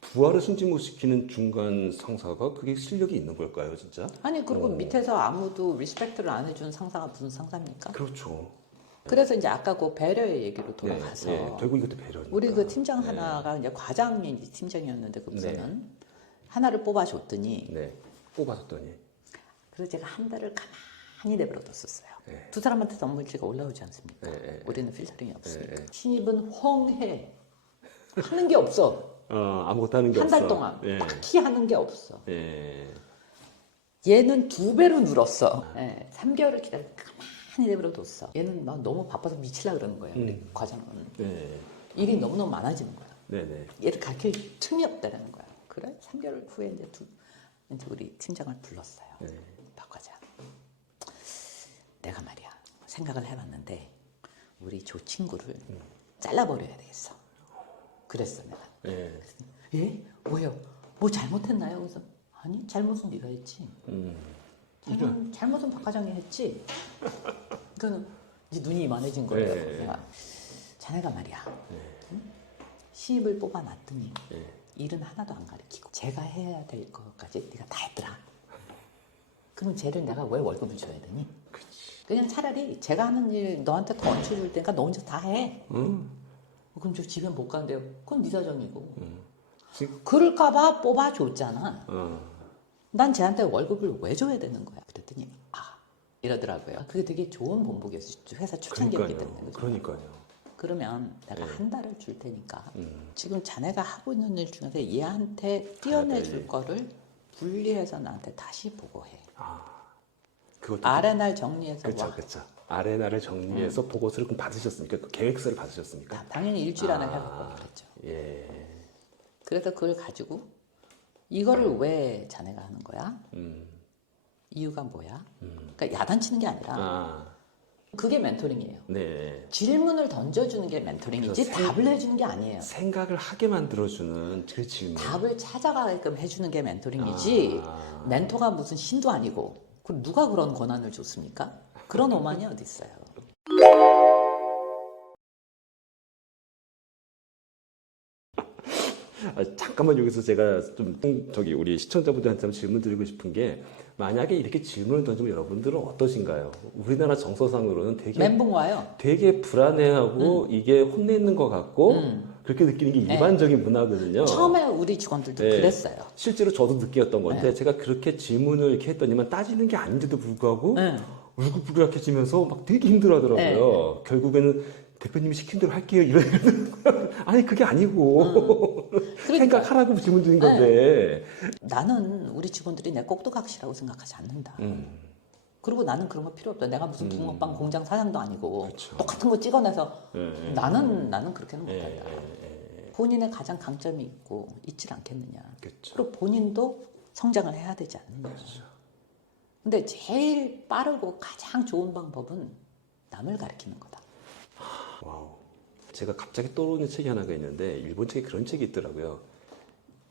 부하를 승진 못 시키는 중간 상사가 그게 실력이 있는 걸까요, 진짜? 아니 그리고 밑에서 아무도 리스펙트를 안 해주는 상사가 무슨 상사입니까? 그렇죠. 그래서 이제 아까 그 배려의 얘기로 돌아가서 네, 결국 이것도 배려니까. 우리 그 팀장 하나가 이제 과장이 이제 팀장이었는데 그 부서는 하나를 뽑아줬더니 네, 뽑아줬더니. 그래서 제가 한 달을 가만히 내버려뒀었어요. 네. 두 사람한테 업무일지가 올라오지 않습니까? 네. 우리는 필터링이 없으니까. 네. 신입은 헝해. 하는 게 없어. 아무것도 하는 게 한 없어. 달 동안 예. 딱히 하는 게 없어. 예. 얘는 2배로 늘었어. 3개월을 기다려 가만히 내버려뒀어. 얘는 막 너무 바빠서 미치려 그러는 거예요. 우리 과장은. 네. 일이 너무너무 많아지는 거야. 네네. 얘를 가르칠 틈이 없다라는 거야. 그래? 3개월 후에 이제 우리 팀장을 불렀어요. 네. 박 과장. 내가 말이야 생각을 해봤는데 우리 조 친구를 잘라버려야 되겠어. 그랬어 내가. 예. 예? 뭐요? 뭐 잘못했나요? 그래서 아니 잘못은 네가 했지. 잘못은 박 과장이 했지. 그러니까 이제 눈이 이만해진 거예요. 네. 내가 자네가 말이야. 응? 신입을 뽑아놨더니 일은 하나도 안 가르치고 제가 해야 될 것까지 네가 다 했더라. 그럼 쟤를 내가 왜 월급을 줘야 되니? 그냥 차라리 제가 하는 일 너한테 더 얹혀줄 테니까 너 혼자 다 해. 그럼 저 집에 못 간대요. 그건 네 사정이고. 그럴까봐 뽑아줬잖아. 난 쟤한테 월급을 왜 줘야 되는 거야? 그랬더니 이러더라고요. 그게 되게 좋은 본보기였어요. 회사 초창기였기 때문에. 그죠? 그러니까요. 그러면 내가 한 달을 줄 테니까 지금 자네가 하고 있는 일 중에서 얘한테 띄어내줄 거를 분리해서 나한테 다시 보고해. 그것도 아레날 정리해서 그렇죠, 와. 그렇죠. 아레나를 정리해서 보고서를 그럼 받으셨습니까? 그 계획서를 받으셨습니까? 당연히 일주일 안에 해갖고 그랬죠. 예. 그래서 그걸 가지고 이거를 왜 자네가 하는 거야? 이유가 뭐야? 그러니까 야단치는 게 아니라 그게 멘토링이에요. 네. 질문을 던져주는 게 멘토링이지 답을 해주는 게 아니에요. 생각을 하게 만들어주는 그 질문. 답을 찾아가게끔 해주는 게 멘토링이지 멘토가 무슨 신도 아니고 그럼 누가 그런 권한을 줬습니까? 그런 오만이 어디 있어요. 잠깐만 여기서 제가 좀 저기 우리 시청자분들한테 한번 질문 드리고 싶은 게 만약에 이렇게 질문을 던지면 여러분들은 어떠신가요? 우리나라 정서상으로는 멘붕 와요. 되게 불안해하고 이게 혼내는 것 같고 그렇게 느끼는 게 일반적인 문화거든요. 처음에 우리 직원들도 네. 그랬어요. 실제로 저도 느꼈던 건데 제가 그렇게 질문을 이렇게 했더니만 따지는 게 아닌데도 불구하고 울긋불긋해지면서 막 되게 힘들어하더라고요. 결국에는 대표님이 시킨 대로 할게요. 이러는 거예요. 아니 그게 아니고 생각하라고 질문 드린 건데. 나는 우리 직원들이 내 꼭두각시라고 생각하지 않는다. 그리고 나는 그런 거 필요 없다. 내가 무슨 붕어빵 공장 사장도 아니고 그렇죠. 똑같은 거 찍어내서 나는 그렇게는 못한다. 예. 본인의 가장 강점이 있고 있질 않겠느냐. 그렇죠. 그리고 본인도 성장을 해야 되지 않느냐. 근데 제일 빠르고 가장 좋은 방법은 남을 가르치는 거다. 와우. 제가 갑자기 떠오르는 책이 하나가 있는데 일본 책에 그런 책이 있더라고요.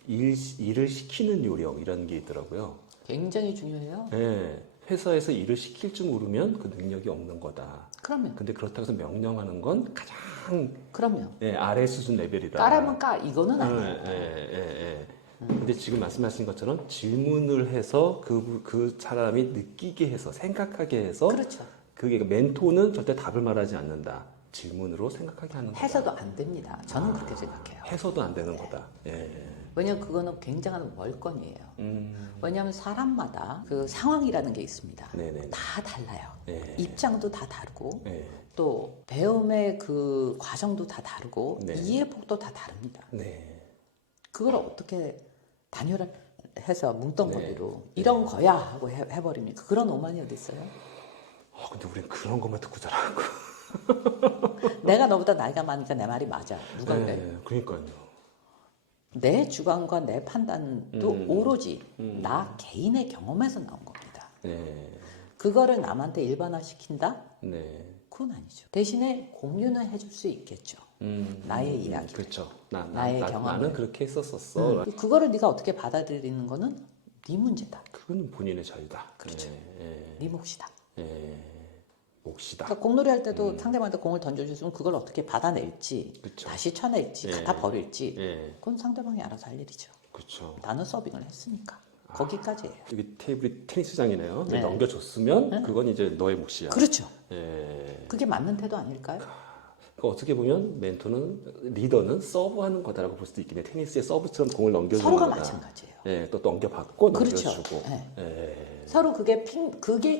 일을 시키는 요령이라는 게 있더라고요. 굉장히 중요해요. 네, 회사에서 일을 시킬 줄 모르면 그 능력이 없는 거다. 그러면 근데 그렇다고 해서 명령하는 건 가장 그러면 아래 수준 레벨이다. 까라면 까 이거는 아니에요. 근데 지금 말씀하신 것처럼 질문을 해서 그 사람이 느끼게 해서 생각하게 해서 그렇죠. 그게 멘토는 절대 답을 말하지 않는다. 질문으로 생각하게 하는 거다. 해서도 안 됩니다. 저는 그렇게 생각해요. 해서도 안 되는 거다. 예. 왜냐면 그거는 굉장한 월권이에요. 왜냐하면 사람마다 그 상황이라는 게 있습니다. 네네. 다 달라요. 네. 입장도 다 다르고 네. 또 배움의 그 과정도 다 다르고 네. 이해 폭도 다 다릅니다. 네. 그걸 어떻게 단열해서 뭉텅거리로 네. 이런 거야 하고 해버립니까? 그런 오만이 어디 있어요? 근데 우린 그런 것만 듣고 자라고. 내가 너보다 나이가 많으니까 내 말이 맞아. 누가 그래? 네, 그러니까요. 내 주관과 내 판단도 오로지 나 개인의 경험에서 나온 겁니다. 네. 그거를 남한테 일반화시킨다? 네. 그건 아니죠. 대신에 공유는 해줄 수 있겠죠. 나의 이야기. 그렇죠. 나의 경험을. 나는 그렇게 했었었어. 그거를 네가 어떻게 받아들이는 거는 네 문제다. 그건 본인의 자유다. 그렇죠. 네. 네 몫이다. 몫이다. 그러니까 공놀이 할 때도 상대방한테 공을 던져줬으면 그걸 어떻게 받아낼지, 그쵸. 다시 쳐낼지, 갖다 버릴지, 예. 그건 상대방이 알아서 할 일이죠. 그렇죠. 나는 서빙을 했으니까 거기까지예요. 여기 테이블이 테니스장이네요. 네. 넘겨줬으면 그건 이제 너의 몫이야. 그렇죠. 예. 그게 맞는 태도 아닐까요? 그 어떻게 보면 멘토는 리더는 서브하는 거다라고 볼 수도 있겠네요. 테니스의 서브처럼 공을 넘겨주는 서로가 거다. 마찬가지예요. 예, 또 넘겨받고 그렇죠. 넘겨주고. 네. 예. 서로 그게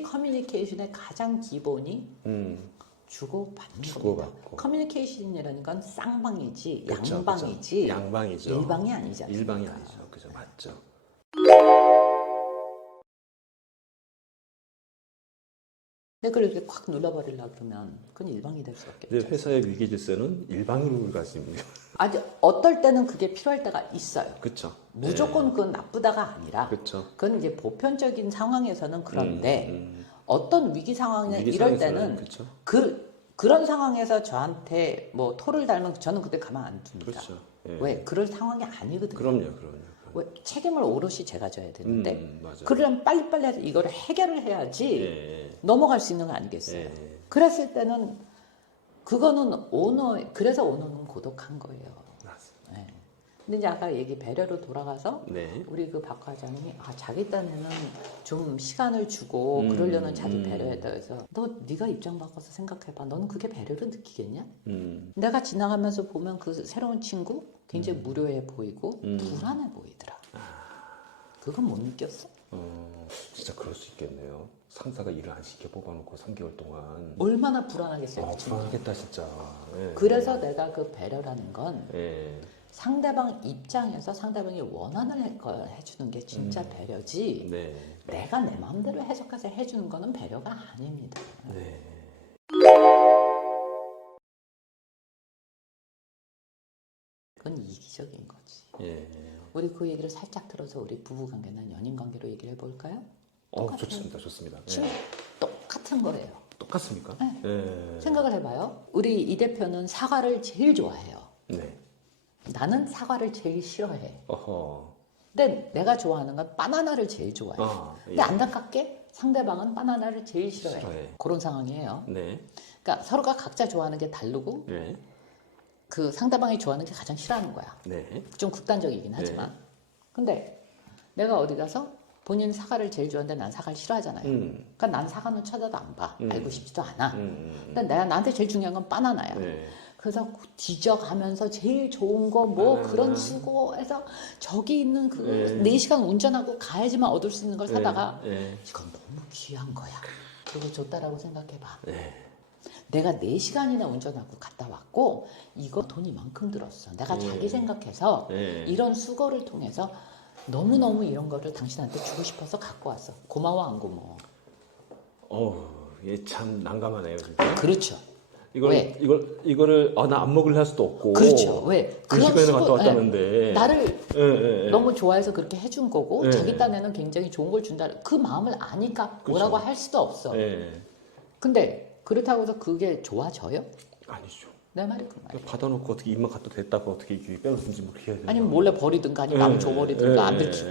커뮤니케이션의 가장 기본이 주고받는 주고받고. 겁니다. 커뮤니케이션이라는 건 쌍방이지 그렇죠, 양방이지 그렇죠. 양방이죠. 일방이 아니지 않습니까? 일방이 아니죠. 그죠, 맞죠. 근데 그걸 이렇게 콱 눌러버리려고 그러면 그건 일방이 될 수밖에 근데 없죠. 회사의 위기 질서는 일방으로 가십니다. 아주 어떨 때는 그게 필요할 때가 있어요. 그렇죠. 무조건 그건 나쁘다가 아니라 그렇죠. 그건 이제 보편적인 상황에서는 그런데 어떤 위기 상황이나 위기 이럴 상황에서는 때는 그렇죠. 그런 상황에서 저한테 뭐 토를 달면 저는 그때 가만 안 둡니다. 그렇죠. 예. 왜? 그럴 상황이 아니거든요. 그럼요. 왜? 책임을 오롯이 제가 져야 되는데 맞아요. 그러려면 빨리빨리 해서 이거를 해결을 해야지 예. 넘어갈 수 있는 거 아니겠어요. 예. 그랬을 때는 그거는 그래서 오너는 고독한 거예요. 맞습니다. 네. 근데 이제 아까 얘기 배려로 돌아가서 네. 우리 그 박 과장님이 자기 딴에는 좀 시간을 주고 그러려는 자기 배려에다 해서 너 네가 입장 바꿔서 생각해봐. 너는 그게 배려를 느끼겠냐? 내가 지나가면서 보면 그 새로운 친구 굉장히 무료해 보이고 불안해 보이더라. 그건 못 느꼈어? 진짜 그럴 수 있겠네요. 상사가 일을 안 시켜 뽑아놓고 3개월 동안. 얼마나 불안하겠어요. 그 친구. 불안하겠다 진짜. 예. 그래서 내가 그 배려라는 건 예. 상대방 입장에서 상대방이 원하는 걸 해주는 게 진짜 배려지. 네. 내가 내 마음대로 해석해서 해주는 거는 배려가 아닙니다. 네. 그건 이기적인 거지. 예. 우리 그 얘기를 살짝 들어서 우리 부부관계나 연인관계로 얘기를 해볼까요? 좋습니다. 똑같은 거예요. 똑같습니까? 네. 예. 생각을 해봐요. 우리 이 대표는 사과를 제일 좋아해요. 네. 나는 사과를 제일 싫어해. 어허. 근데 내가 좋아하는 건 바나나를 제일 좋아해. 예. 근데 안타깝게 상대방은 바나나를 제일 싫어해. 싫어해. 그런 상황이에요. 네. 그러니까 서로가 각자 좋아하는 게 다르고 네. 그 상대방이 좋아하는 게 가장 싫어하는 거야. 네. 좀 극단적이긴 하지만. 근데 내가 어디 가서 본인 사과를 제일 좋아하는데 난 사과를 싫어하잖아요. 그러니까 난 사과는 쳐다도 안 봐. 알고 싶지도 않아. 근데 나한테 제일 중요한 건 바나나야. 네. 그래서 뒤져가면서 제일 좋은 거 뭐 그런 수고해서 저기 있는 그 4시간 운전하고 가야지만 얻을 수 있는 걸 사다가 이건 너무 귀한 거야. 그거 줬다라고 생각해봐. 내가 4시간이나 운전하고 갔다 왔고 이거 돈이 만큼 들었어. 내가 자기 생각해서 이런 수고를 통해서 너무너무 이런 거를 당신한테 주고 싶어서 갖고 왔어. 고마워 안 고마워? 얘 참 난감하네요, 진짜. 그렇죠. 왜? 이거를 나 안 먹을래 할 수도 없고. 그렇죠. 왜? 그 시간에 갔다 왔다는데. 나를 너무 좋아해서 그렇게 해준 거고 예. 자기 딴에는 굉장히 좋은 걸 준다. 그 마음을 아니까 뭐라고 그렇죠. 할 수도 없어. 예. 근데 그렇다고 해서 그게 좋아져요? 아니죠. 내 말이 그 말이야. 받아놓고 어떻게 입만 갖다 댔다고 어떻게 이게 빼놓든지 모르게 해야 되나. 아니면 몰래 버리든가 아니면 남 줘버리든가 안 들키고.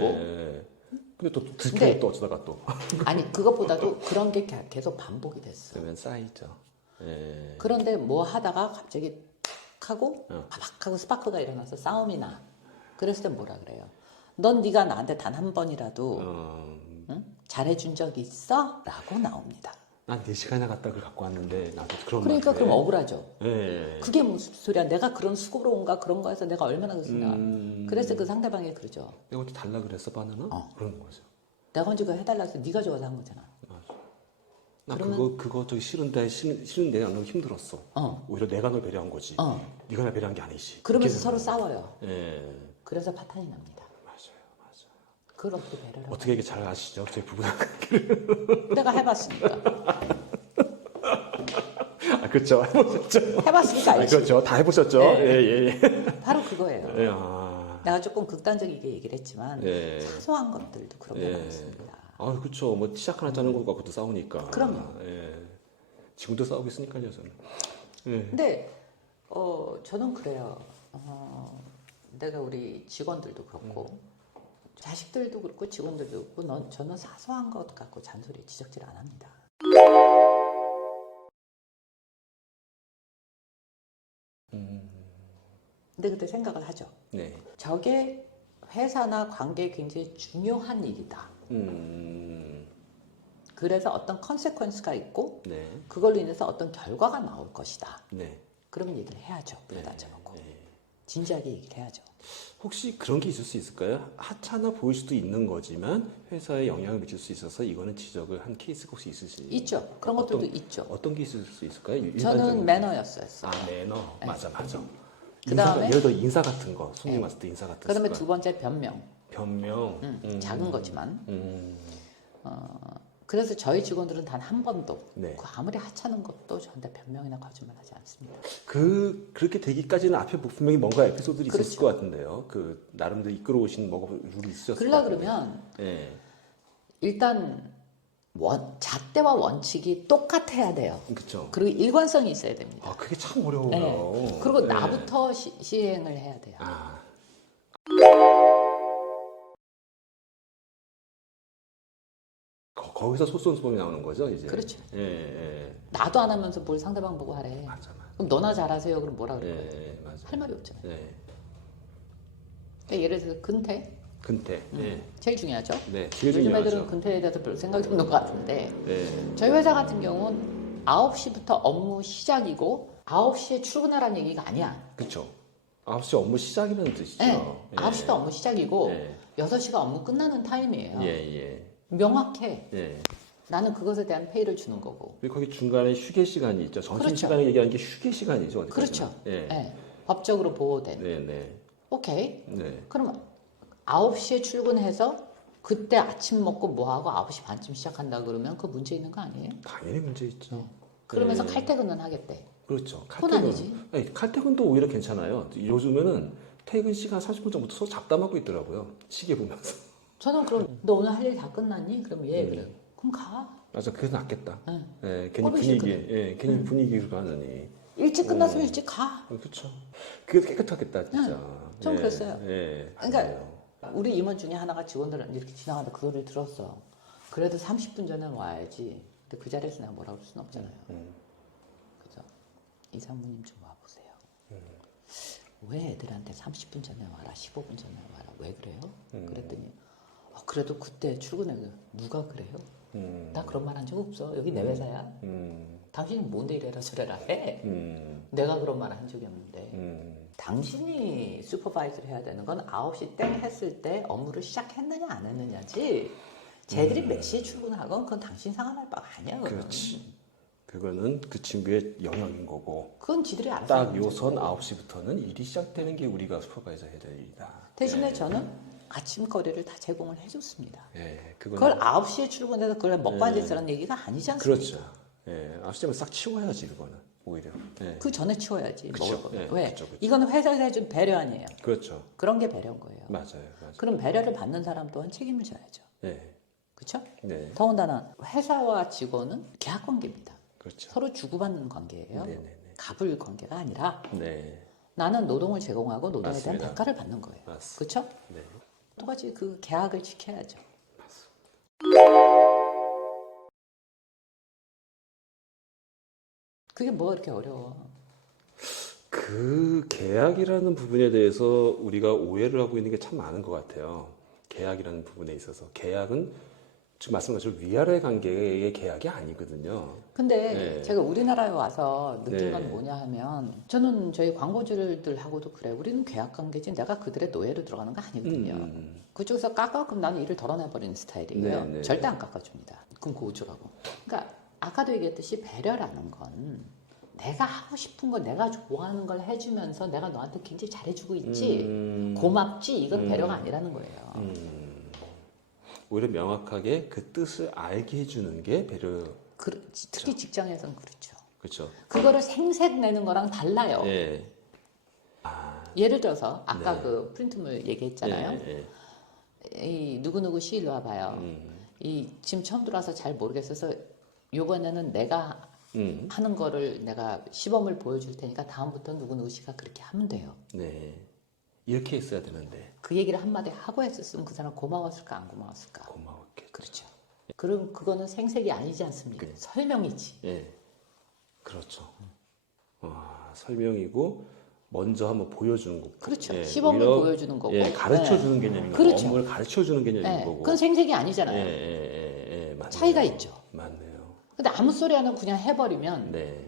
근데 또 근데- 들키면 또 어쩌다가 또. 아니 그것보다도 그런 게 계속 반복이 됐어. 그러면 쌓이죠. 예. 그런데 뭐 하다가 갑자기 탁 하고 어. 바박 하고 스파크가 일어나서 싸움이 나. 그랬을 땐 뭐라 그래요? 넌 네가 나한테 단 한 번이라도 응? 잘해준 적 있어? 라고 나옵니다. 난 4시간이나 갔다 그걸 갖고 왔는데 나도 그런 그러니까 말을 그럼 해. 억울하죠. 예. 그게 무슨 소리야? 내가 그런 수고로운가 그런 거에서 내가 얼마나 그 쓰냐. 그래서 그 상대방이 그러죠. 내가 어떻게 달라 그랬어 바나나? 그런 거죠. 내가 언제 그거 해달라 해서 네가 좋아서 한 거잖아. 나 그러면- 그거 저기 싫은데 안 너무 힘들었어. 오히려 내가 널 배려한 거지. 네가 날 배려한 게 아니지. 그러면서 이렇게 서로 싸워요. 예. 그래서 파탄이 납니다. 맞아요. 그걸 어떻게 배려를 하고. 어떻게 이게 잘 아시죠? 제 부부랑. 내가 해봤으니까. 아, 그렇죠. 해보셨죠? 해봤으니까 아, 알지. 그렇죠. 다 해보셨죠? 네. 예. 바로 그거예요. 예. 아. 내가 조금 극단적이게 얘기를 했지만 예. 사소한 것들도 그런 게 예. 많습니다. 아, 그렇죠. 뭐 시작 하나 짜는 것 갖고도 싸우니까. 그럼요. 예. 지금도 싸우고 있으니까요, 저는. 예. 근데 저는 그래요. 내가 우리 직원들도 그렇고 자식들도 그렇고 직원들도 그렇고 저는 사소한 것 갖고 잔소리 지적질 안 합니다. 근데 그때 생각을 하죠. 네. 저게 회사나 관계에 굉장히 중요한 일이다. 그래서 어떤 컨세퀀스가 있고 네. 그걸로 인해서 어떤 결과가 나올 것이다. 네. 그러면 얘기를 해야죠. 불러다 앉혀놓고. 네. 진지하게 얘기를 해야죠. 혹시 그런 게 있을 수 있을까요? 하찮아 보일 수도 있는 거지만 회사에 영향을 미칠 수 있어서 이거는 지적을 한 케이스가 혹시 있으신가요? 있죠. 그런 것들도 있죠. 어떤 게 있을 수 있을까요? 저는 매너였어요. 아, 매너. 네. 맞아. 그다음에- 예를 들어 인사 같은 거, 손님 네. 왔을 때 인사 같은 거. 그다음에 두 번째 변명. 변명. 작은 거지만. 음. 그래서 저희 직원들은 단 한 번도 네. 그 아무리 하찮은 것도 저한테 변명이나 거짓말하지 않습니다. 그렇게 되기까지는 앞에 분명히 뭔가 에피소드들이 있었을 그렇죠. 것 같은데요. 그 나름대로 이끌어오신 뭐가 룰이 있으셨을 것 그러려 같은데. 그러면 예. 일단 잣대와 원칙이 똑같아야 돼요. 그렇죠. 그리고 일관성이 있어야 됩니다. 아, 그게 참 어려워요. 네. 그리고 네. 나부터 시행을 해야 돼요. 아. 거기서 솔선수범이 나오는 거죠, 이제. 그렇죠. 예. 나도 안 하면서 뭘 상대방 보고 하래. 맞아. 그럼 너나 잘하세요. 그럼 뭐라 그럴 거예요? 예, 맞아. 할 말이 없잖아요. 예. 그러니까 예를 들어서 근태 근태. 예. 제일 중요하죠. 네, 제일 요즘 애들은 중요하죠. 근태에 대해서 별 생각이 없는 것 같은데 예. 저희 회사 같은 경우는 9시부터 업무 시작이고 9시에 출근하라는 얘기가 아니야. 그렇죠. 9시 업무 시작이라는 뜻이죠. 네. 예. 9시도 업무 시작이고 예. 6시가 업무 끝나는 타임이에요. 예. 명확해. 예. 나는 그것에 대한 페이를 주는 거고. 그리고 거기 중간에 휴게 시간이 있죠. 점심 그렇죠. 시간에 얘기하는 게 휴게 시간이죠. 어디까지나. 그렇죠. 예. 네. 법적으로 보호된. 네. 오케이. 네. 그럼 9시에 출근해서 그때 아침 먹고 뭐하고 9시 반쯤 시작한다 그러면 그 문제 있는 거 아니에요? 당연히 문제 있죠. 그러면서 네. 칼퇴근은 하겠대. 그렇죠. 그건 아니지. 아니, 칼퇴근도 오히려 괜찮아요. 요즘에는 퇴근 시간 30분 전부터 서로 잡담하고 있더라고요. 시계 보면서. 저는 그럼 너 오늘 할 일 다 끝났니? 그럼 예 그래. 그럼 가. 맞아, 그게 낫겠다. 응. 예, 괜히 꼴보기 분위기, 예, 괜히 분위기를 가느니. 일찍 끝났으면 일찍 가. 그렇죠. 그게 깨끗하겠다, 진짜. 전 그랬어요. 예. 그러니까 맞아요. 우리 임원 중에 하나가 직원들 이렇게 지나가다 그 소리를 들었어. 그래도 30분 전에 와야지. 근데 그 자리에서 내가 뭐라고 할 수는 없잖아요. 그래서 이상무님 좀 와보세요. 왜 애들한테 30분 전에 와라, 15분 전에 와라, 왜 그래요? 그랬더니 그래도 그때 출근해. 누가 그래요? 나 그런 말 한 적 없어. 여기 내 회사야. 당신이 뭔데 이래라 저래라 해. 내가 그런 말 한 적이 없는데 당신이 슈퍼바이저를 해야 되는 건 9시 땡 했을 때 업무를 시작했느냐 안 했느냐지 쟤들이 몇 시에 출근하건 그건 당신 상관할 바가 아니야. 그건. 그렇지. 그거는 그 친구의 영역인 거고. 그건 지들이 알아서 딱 하는 요선 문제고. 9시부터는 일이 시작되는 게 우리가 슈퍼바이저 해야 될 일이다. 대신에 저는 아침거리를 다 제공을 해줬습니다. 예, 그걸 9시에 출근해서 그걸 먹고 앉아있으라는 얘기가 아니지 않습니까? 그렇죠. 예, 9시쯤에 싹 치워야지, 그거는. 오히려. 예. 그 전에 치워야지. 그쵸. 먹을 거. 예, 왜? 그쵸. 이거는 회사에서 해준 배려 아니에요. 그렇죠. 그런 게 배려인 거예요. 맞아요. 그럼 배려를 받는 사람 또한 책임을 져야죠. 예. 그렇죠? 네. 더군다나 회사와 직원은 계약 관계입니다. 그렇죠. 서로 주고받는 관계예요. 네네네. 갑을 관계가 아니라 네. 나는 노동을 제공하고 노동에 맞습니다. 대한 대가를 받는 거예요. 맞습니다. 그렇죠? 네. 똑같이 그 계약을 지켜야죠. 그게 뭐가 이렇게 어려워? 그 계약이라는 부분에 대해서 우리가 오해를 하고 있는 게 참 많은 것 같아요. 계약이라는 부분에 있어서 계약은 지금 말씀하신 것처럼 위아래 관계의 계약이 아니거든요. 근데 네. 제가 우리나라에 와서 느낀 네. 건 뭐냐 하면 저는 저희 광고주들하고도 그래. 우리는 계약 관계지 내가 그들의 노예로 들어가는 거 아니거든요. 그쪽에서 깎아 그럼 나는 일을 덜어내버리는 스타일이에요. 네, 네, 절대 안 깎아줍니다. 그럼 그거 어쩌라고. 그러니까 아까도 얘기했듯이 배려라는 건 내가 하고 싶은 거 내가 좋아하는 걸 해주면서 내가 너한테 굉장히 잘해주고 있지 고맙지 이건 배려가 아니라는 거예요. 오히려 명확하게 그 뜻을 알게 해주는 게 배려. 특히 직장에서는 그렇죠. 그렇죠. 그거를 생색 내는 거랑 달라요. 예. 예를 들어서 아까 네. 그 프린트물 얘기했잖아요. 예, 예. 이 누구누구 씨 일로 와봐요. 이 지금 처음 들어와서 잘 모르겠어서 요번에는 내가 하는 거를 내가 시범을 보여줄 테니까 다음부터 누구누구 씨가 그렇게 하면 돼요. 네. 이렇게 했어야 되는데. 그 얘기를 한마디 하고 했었으면 그 사람 고마웠을까 안 고마웠을까? 고마웠겠죠. 그렇죠. 그럼 그거는 생색이 아니지 않습니까? 설명이지. 예. 그렇죠. 설명이고 먼저 한번 보여주는 거고. 그렇죠. 예, 시범을 오히려, 보여주는 거고. 예, 가르쳐주는 개념인 거고. 그렇죠. 업무를 가르쳐주는 개념인 네. 거고. 그건 생색이 아니잖아요. 맞네요. 차이가 있죠. 맞네요. 근데 아무 소리 안 하고 그냥 해버리면 네.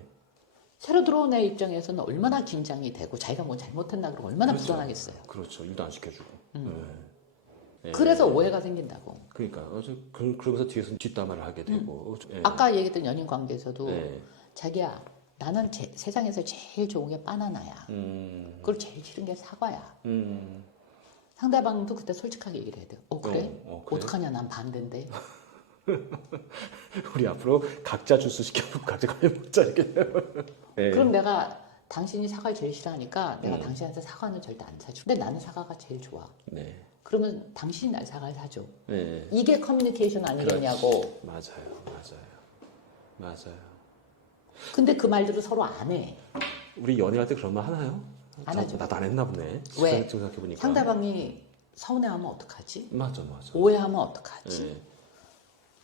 새로 들어온 애 입장에서는 얼마나 긴장이 되고 자기가 뭐 잘못했나 그러고 얼마나 그렇죠. 불안하겠어요. 그렇죠. 일도 안 시켜주고. 예. 그래서 오해가 생긴다고. 그러니까 그러면서 뒤에서 뒷담화를 하게 되고. 예. 아까 얘기했던 연인 관계에서도 네. 자기야 나는 세상에서 제일 좋은 게 바나나야. 그리고 제일 싫은 게 사과야. 상대방도 그때 솔직하게 얘기를 해야 돼요. 그래? 그래? 어떡하냐 난 반대인데. 우리 앞으로 각자 주스 시켜보고 각자 과일 먹자 이렇게. 네. 그럼 내가 당신이 사과를 제일 싫어하니까 내가 당신한테 사과는 절대 안 사줘. 근데 나는 사과가 제일 좋아. 네. 그러면 당신이 날 사과를 사줘. 네. 이게 커뮤니케이션 아니겠냐고. 맞아요. 근데 그 말들을 서로 안 해. 우리 연애할 때 그런 말 하나요? 안 하죠. 나도 안 했나 보네. 왜? 지금 생각해보니까. 상대방이 서운해하면 어떡하지? 맞아. 오해하면 어떡하지? 네.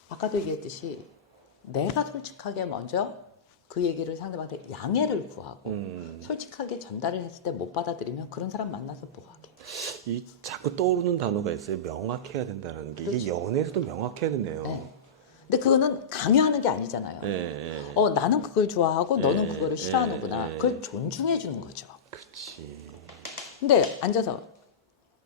아까도 얘기했듯이 내가 솔직하게 먼저 그 얘기를 상대방한테 양해를 구하고 솔직하게 전달을 했을 때 못 받아들이면 그런 사람 만나서 뭐하게. 이 자꾸 떠오르는 단어가 있어요. 명확해야 된다는 게. 이게 그렇죠. 연애에서도 명확해야 되네요. 네. 근데 그거는 강요하는 게 아니잖아요. 네. 나는 그걸 좋아하고 너는 네. 그거를 싫어하는구나. 네. 그걸 존중해 주는 거죠. 그치. 근데 앉아서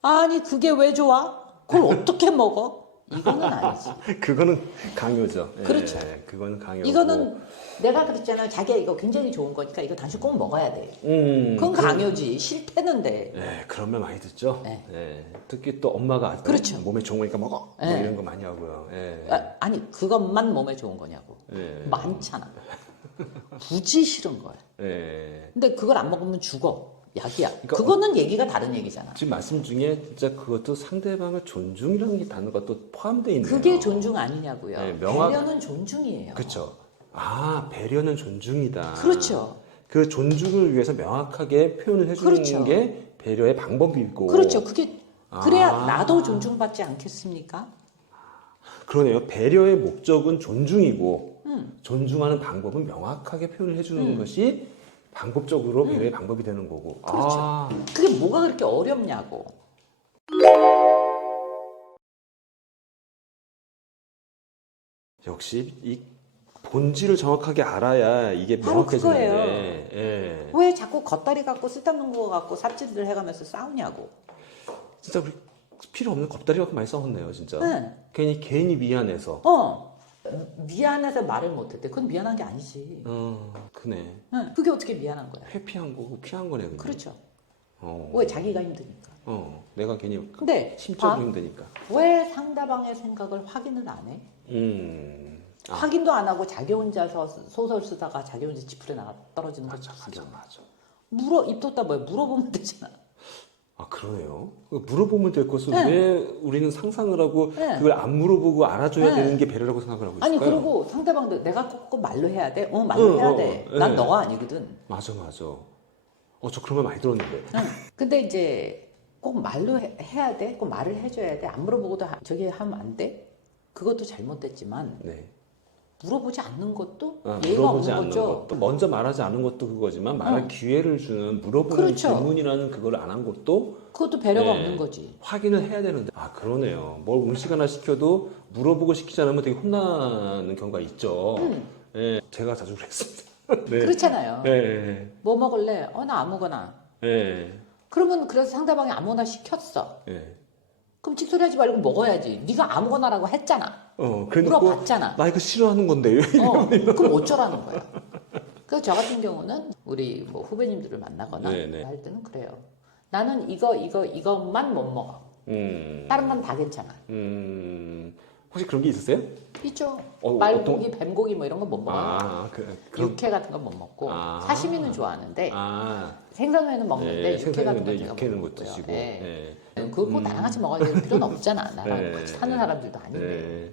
아니 그게 왜 좋아? 그걸 어떻게 먹어? 이거는 아니지. 그거는 강요죠. 그렇죠. 그거는 강요고. 이거는 내가 그랬잖아요. 자기야 이거 굉장히 좋은 거니까 이거 당신 꼭 먹어야 돼. 그건 강요지. 싫대는데. 네, 그런 말 많이 듣죠. 네. 네. 특히 또 엄마가 그렇죠. 몸에 좋은 거니까 먹어. 뭐 네. 이런 거 많이 하고요. 네. 아니 그것만 몸에 좋은 거냐고. 네. 많잖아. 굳이 싫은 거야. 네. 근데 그걸 안 먹으면 죽어. 약이야. 그러니까 그거는 얘기가 다른 얘기잖아. 지금 말씀 중에 진짜 그것도 상대방을 존중이라는 게 단어가 또 포함되어 있네요. 그게 존중 아니냐고요. 네, 배려는 존중이에요. 그렇죠. 배려는 존중이다. 그렇죠. 그 존중을 위해서 명확하게 표현을 해주는 그렇죠. 게 배려의 방법이고. 그렇죠. 그래야 나도 존중받지 않겠습니까? 그러네요. 배려의 목적은 존중이고 존중하는 방법은 명확하게 표현을 해주는 것이 방법적으로 배려의 방법이 되는 거고. 그렇죠. 그게 뭐가 그렇게 어렵냐고. 역시 이 본질을 정확하게 알아야 이게 바로 명확해지는데. 그거예요. 예. 왜 자꾸 겉다리 갖고 쓸데없는 거 갖고 삽질들 해가면서 싸우냐고. 진짜 우리 필요 없는 겁다리 갖고 많이 싸웠네요, 진짜. 네. 괜히 미안해서. 미안해서 말을 못했대. 그건 미안한 게 아니지. 그네. 응. 그게 어떻게 미안한 거야? 회피한 거고 피한 거네, 그냥. 그렇죠. 어. 왜 자기가 힘드니까. 내가 괜히 근데 심적으로 힘드니까. 왜 상대방의 생각을 확인을 안 해? 확인도 안 하고 자기 혼자서 소설 쓰다가 자기 혼자 지푸레 나가 떨어지는 거죠. 맞아. 입 뒀다 뭐야? 물어보면 되잖아. 그러네요. 물어보면 될 것을 네. 왜 우리는 상상을 하고 네. 그걸 안 물어보고 알아줘야 네. 되는 게 배려라고 생각을 하고 있을까요? 아니 그리고 상대방도 내가 꼭 말로 해야 돼? 말로 해야 돼. 난 네. 너가 아니거든. 맞아. 저 그런 말 많이 들었는데. 응. 근데 이제 꼭 말로 해야 돼? 꼭 말을 해줘야 돼? 안 물어보고도 저기 하면 안 돼? 그것도 잘못됐지만 네. 물어보지 않는 것도 예의가 물어보지 없는 않는 거죠. 것도 먼저 말하지 않은 것도 그거지만 말할 기회를 주는 물어보는 그렇죠. 질문이라는 그걸 안 한 것도 그것도 배려가 네. 없는 거지. 확인을 해야 되는데 그러네요. 뭘 음식 하나 시켜도 물어보고 시키지 않으면 되게 혼나는 경우가 있죠. 예, 제가 자주 그랬습니다. 네. 그렇잖아요. 예, 뭐 먹을래? 나 아무거나. 예, 그러면 그래서 상대방이 아무거나 시켰어. 예. 그럼 찍소리 하지 말고 먹어야지. 네가 아무거나라고 했잖아. 그래놓고 물어봤잖아. 나 이거 싫어하는 건데 왜? 그럼 어쩌라는 거야. 그래서 저 같은 경우는 우리 뭐 후배님들을 만나거나 네네. 할 때는 그래요. 나는 이것만 못 먹어. 다른 건 다 괜찮아. 혹시 그런 게 있으세요? 있죠. 어떤- 말고기, 뱀고기 뭐 이런 건 못 먹어요. 그럼 육회 같은 건 못 먹고 사시미는 좋아하는데 생선회는 먹는데 네, 육회 같은 건 생선인데 제가 육회는 못 못 먹고요. 드시고. 네. 네. 그거 꼭 나랑 같이 먹어야 될 필요는 없잖아. 나랑 네, 같이 사는 네. 사람들도 아닌데. 네.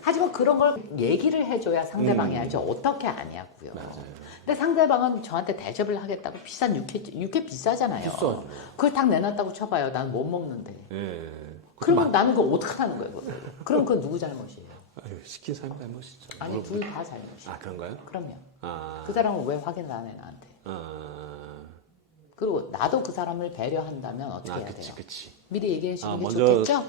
하지만 그런 걸 얘기를 해줘야 상대방이 알죠. 어떻게 아냐고요. 맞아요. 근데 상대방은 저한테 대접을 하겠다고 비싼 육회 비싸잖아요. 비싸죠. 그걸 딱 내놨다고 쳐봐요. 난 못 먹는데. 예. 그러면 나는 그걸 어떡하라는 거예요. 그걸. 그럼 그건 누구 잘못이에요? 시킨 사람 잘못이죠. 아니 둘 다 잘못이에요. 그런가요? 그럼요. 아. 그 사람은 왜 확인을 안 해 나한테? 그리고 나도 그 사람을 배려한다면 어떻게 해야 그치, 돼요? 그치. 미리 얘기해 주는 게 먼저 좋겠죠?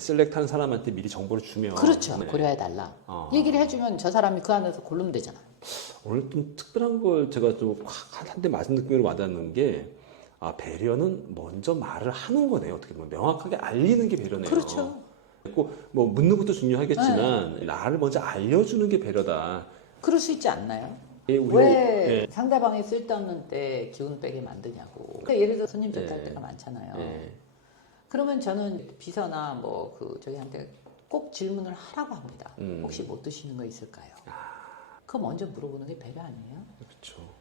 셀렉트하는 사람한테 미리 정보를 주면. 그렇죠. 네. 고려해달라. 얘기를 해주면 저 사람이 그 안에서 고르면 되잖아. 오늘 좀 특별한 걸 제가 좀 한 대 맞은 느낌으로 와닿는 게, 배려는 먼저 말을 하는 거네요. 어떻게 보면 명확하게 알리는 게 배려네요. 그렇죠. 꼭 뭐 묻는 것도 중요하겠지만 나를 먼저 알려주는 게 배려다. 그럴 수 있지 않나요? 우리가- 왜 상대방이 쓸데없는 때 기운 빼게 만드냐고. 그러니까 예를 들어 손님 접대할 때가 많잖아요. 예. 그러면 저는 비서나 뭐 저기한테 꼭 질문을 하라고 합니다. 혹시 못 드시는 거 있을까요? 그거 먼저 물어보는 게 배려 아니에요? 그렇죠.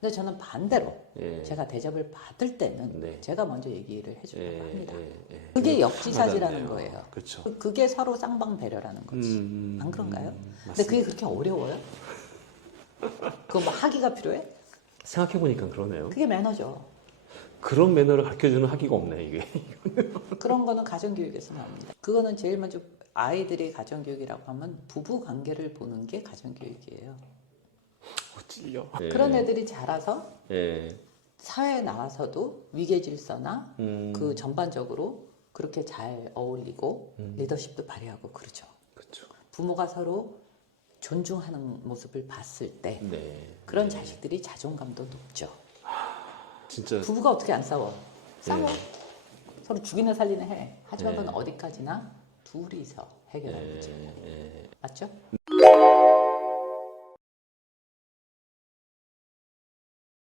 근데 저는 반대로 예. 제가 대접을 받을 때는 네. 제가 먼저 얘기를 해주려고 합니다. 예. 그게 역지사지라는 맞네요. 거예요. 그렇죠. 그게 서로 쌍방 배려라는 거지. 안 그런가요? 근데 그게 그렇게 어려워요? 그거 뭐 하기가 필요해? 생각해보니까 그러네요. 그게 매너죠. 그런 매너를 가르쳐주는 학기가 없네, 이게. 그런 거는 가정교육에서 나옵니다. 그거는 제일 먼저 아이들이 가정교육이라고 하면 부부 관계를 보는 게 가정교육이에요. 찔려. 그런 애들이 자라서 예. 사회에 나와서도 위계질서나 음. 그 전반적으로 그렇게 잘 어울리고 리더십도 발휘하고 그러죠. 그렇죠. 부모가 서로 존중하는 모습을 봤을 때 네. 그런 자식들이 자존감도 높죠. 진짜. 부부가 어떻게 안 싸워? 싸워. 네. 서로 죽이나 살리나 해. 하지만 네. 그건 어디까지나 둘이서 해결하는 거죠. 맞죠?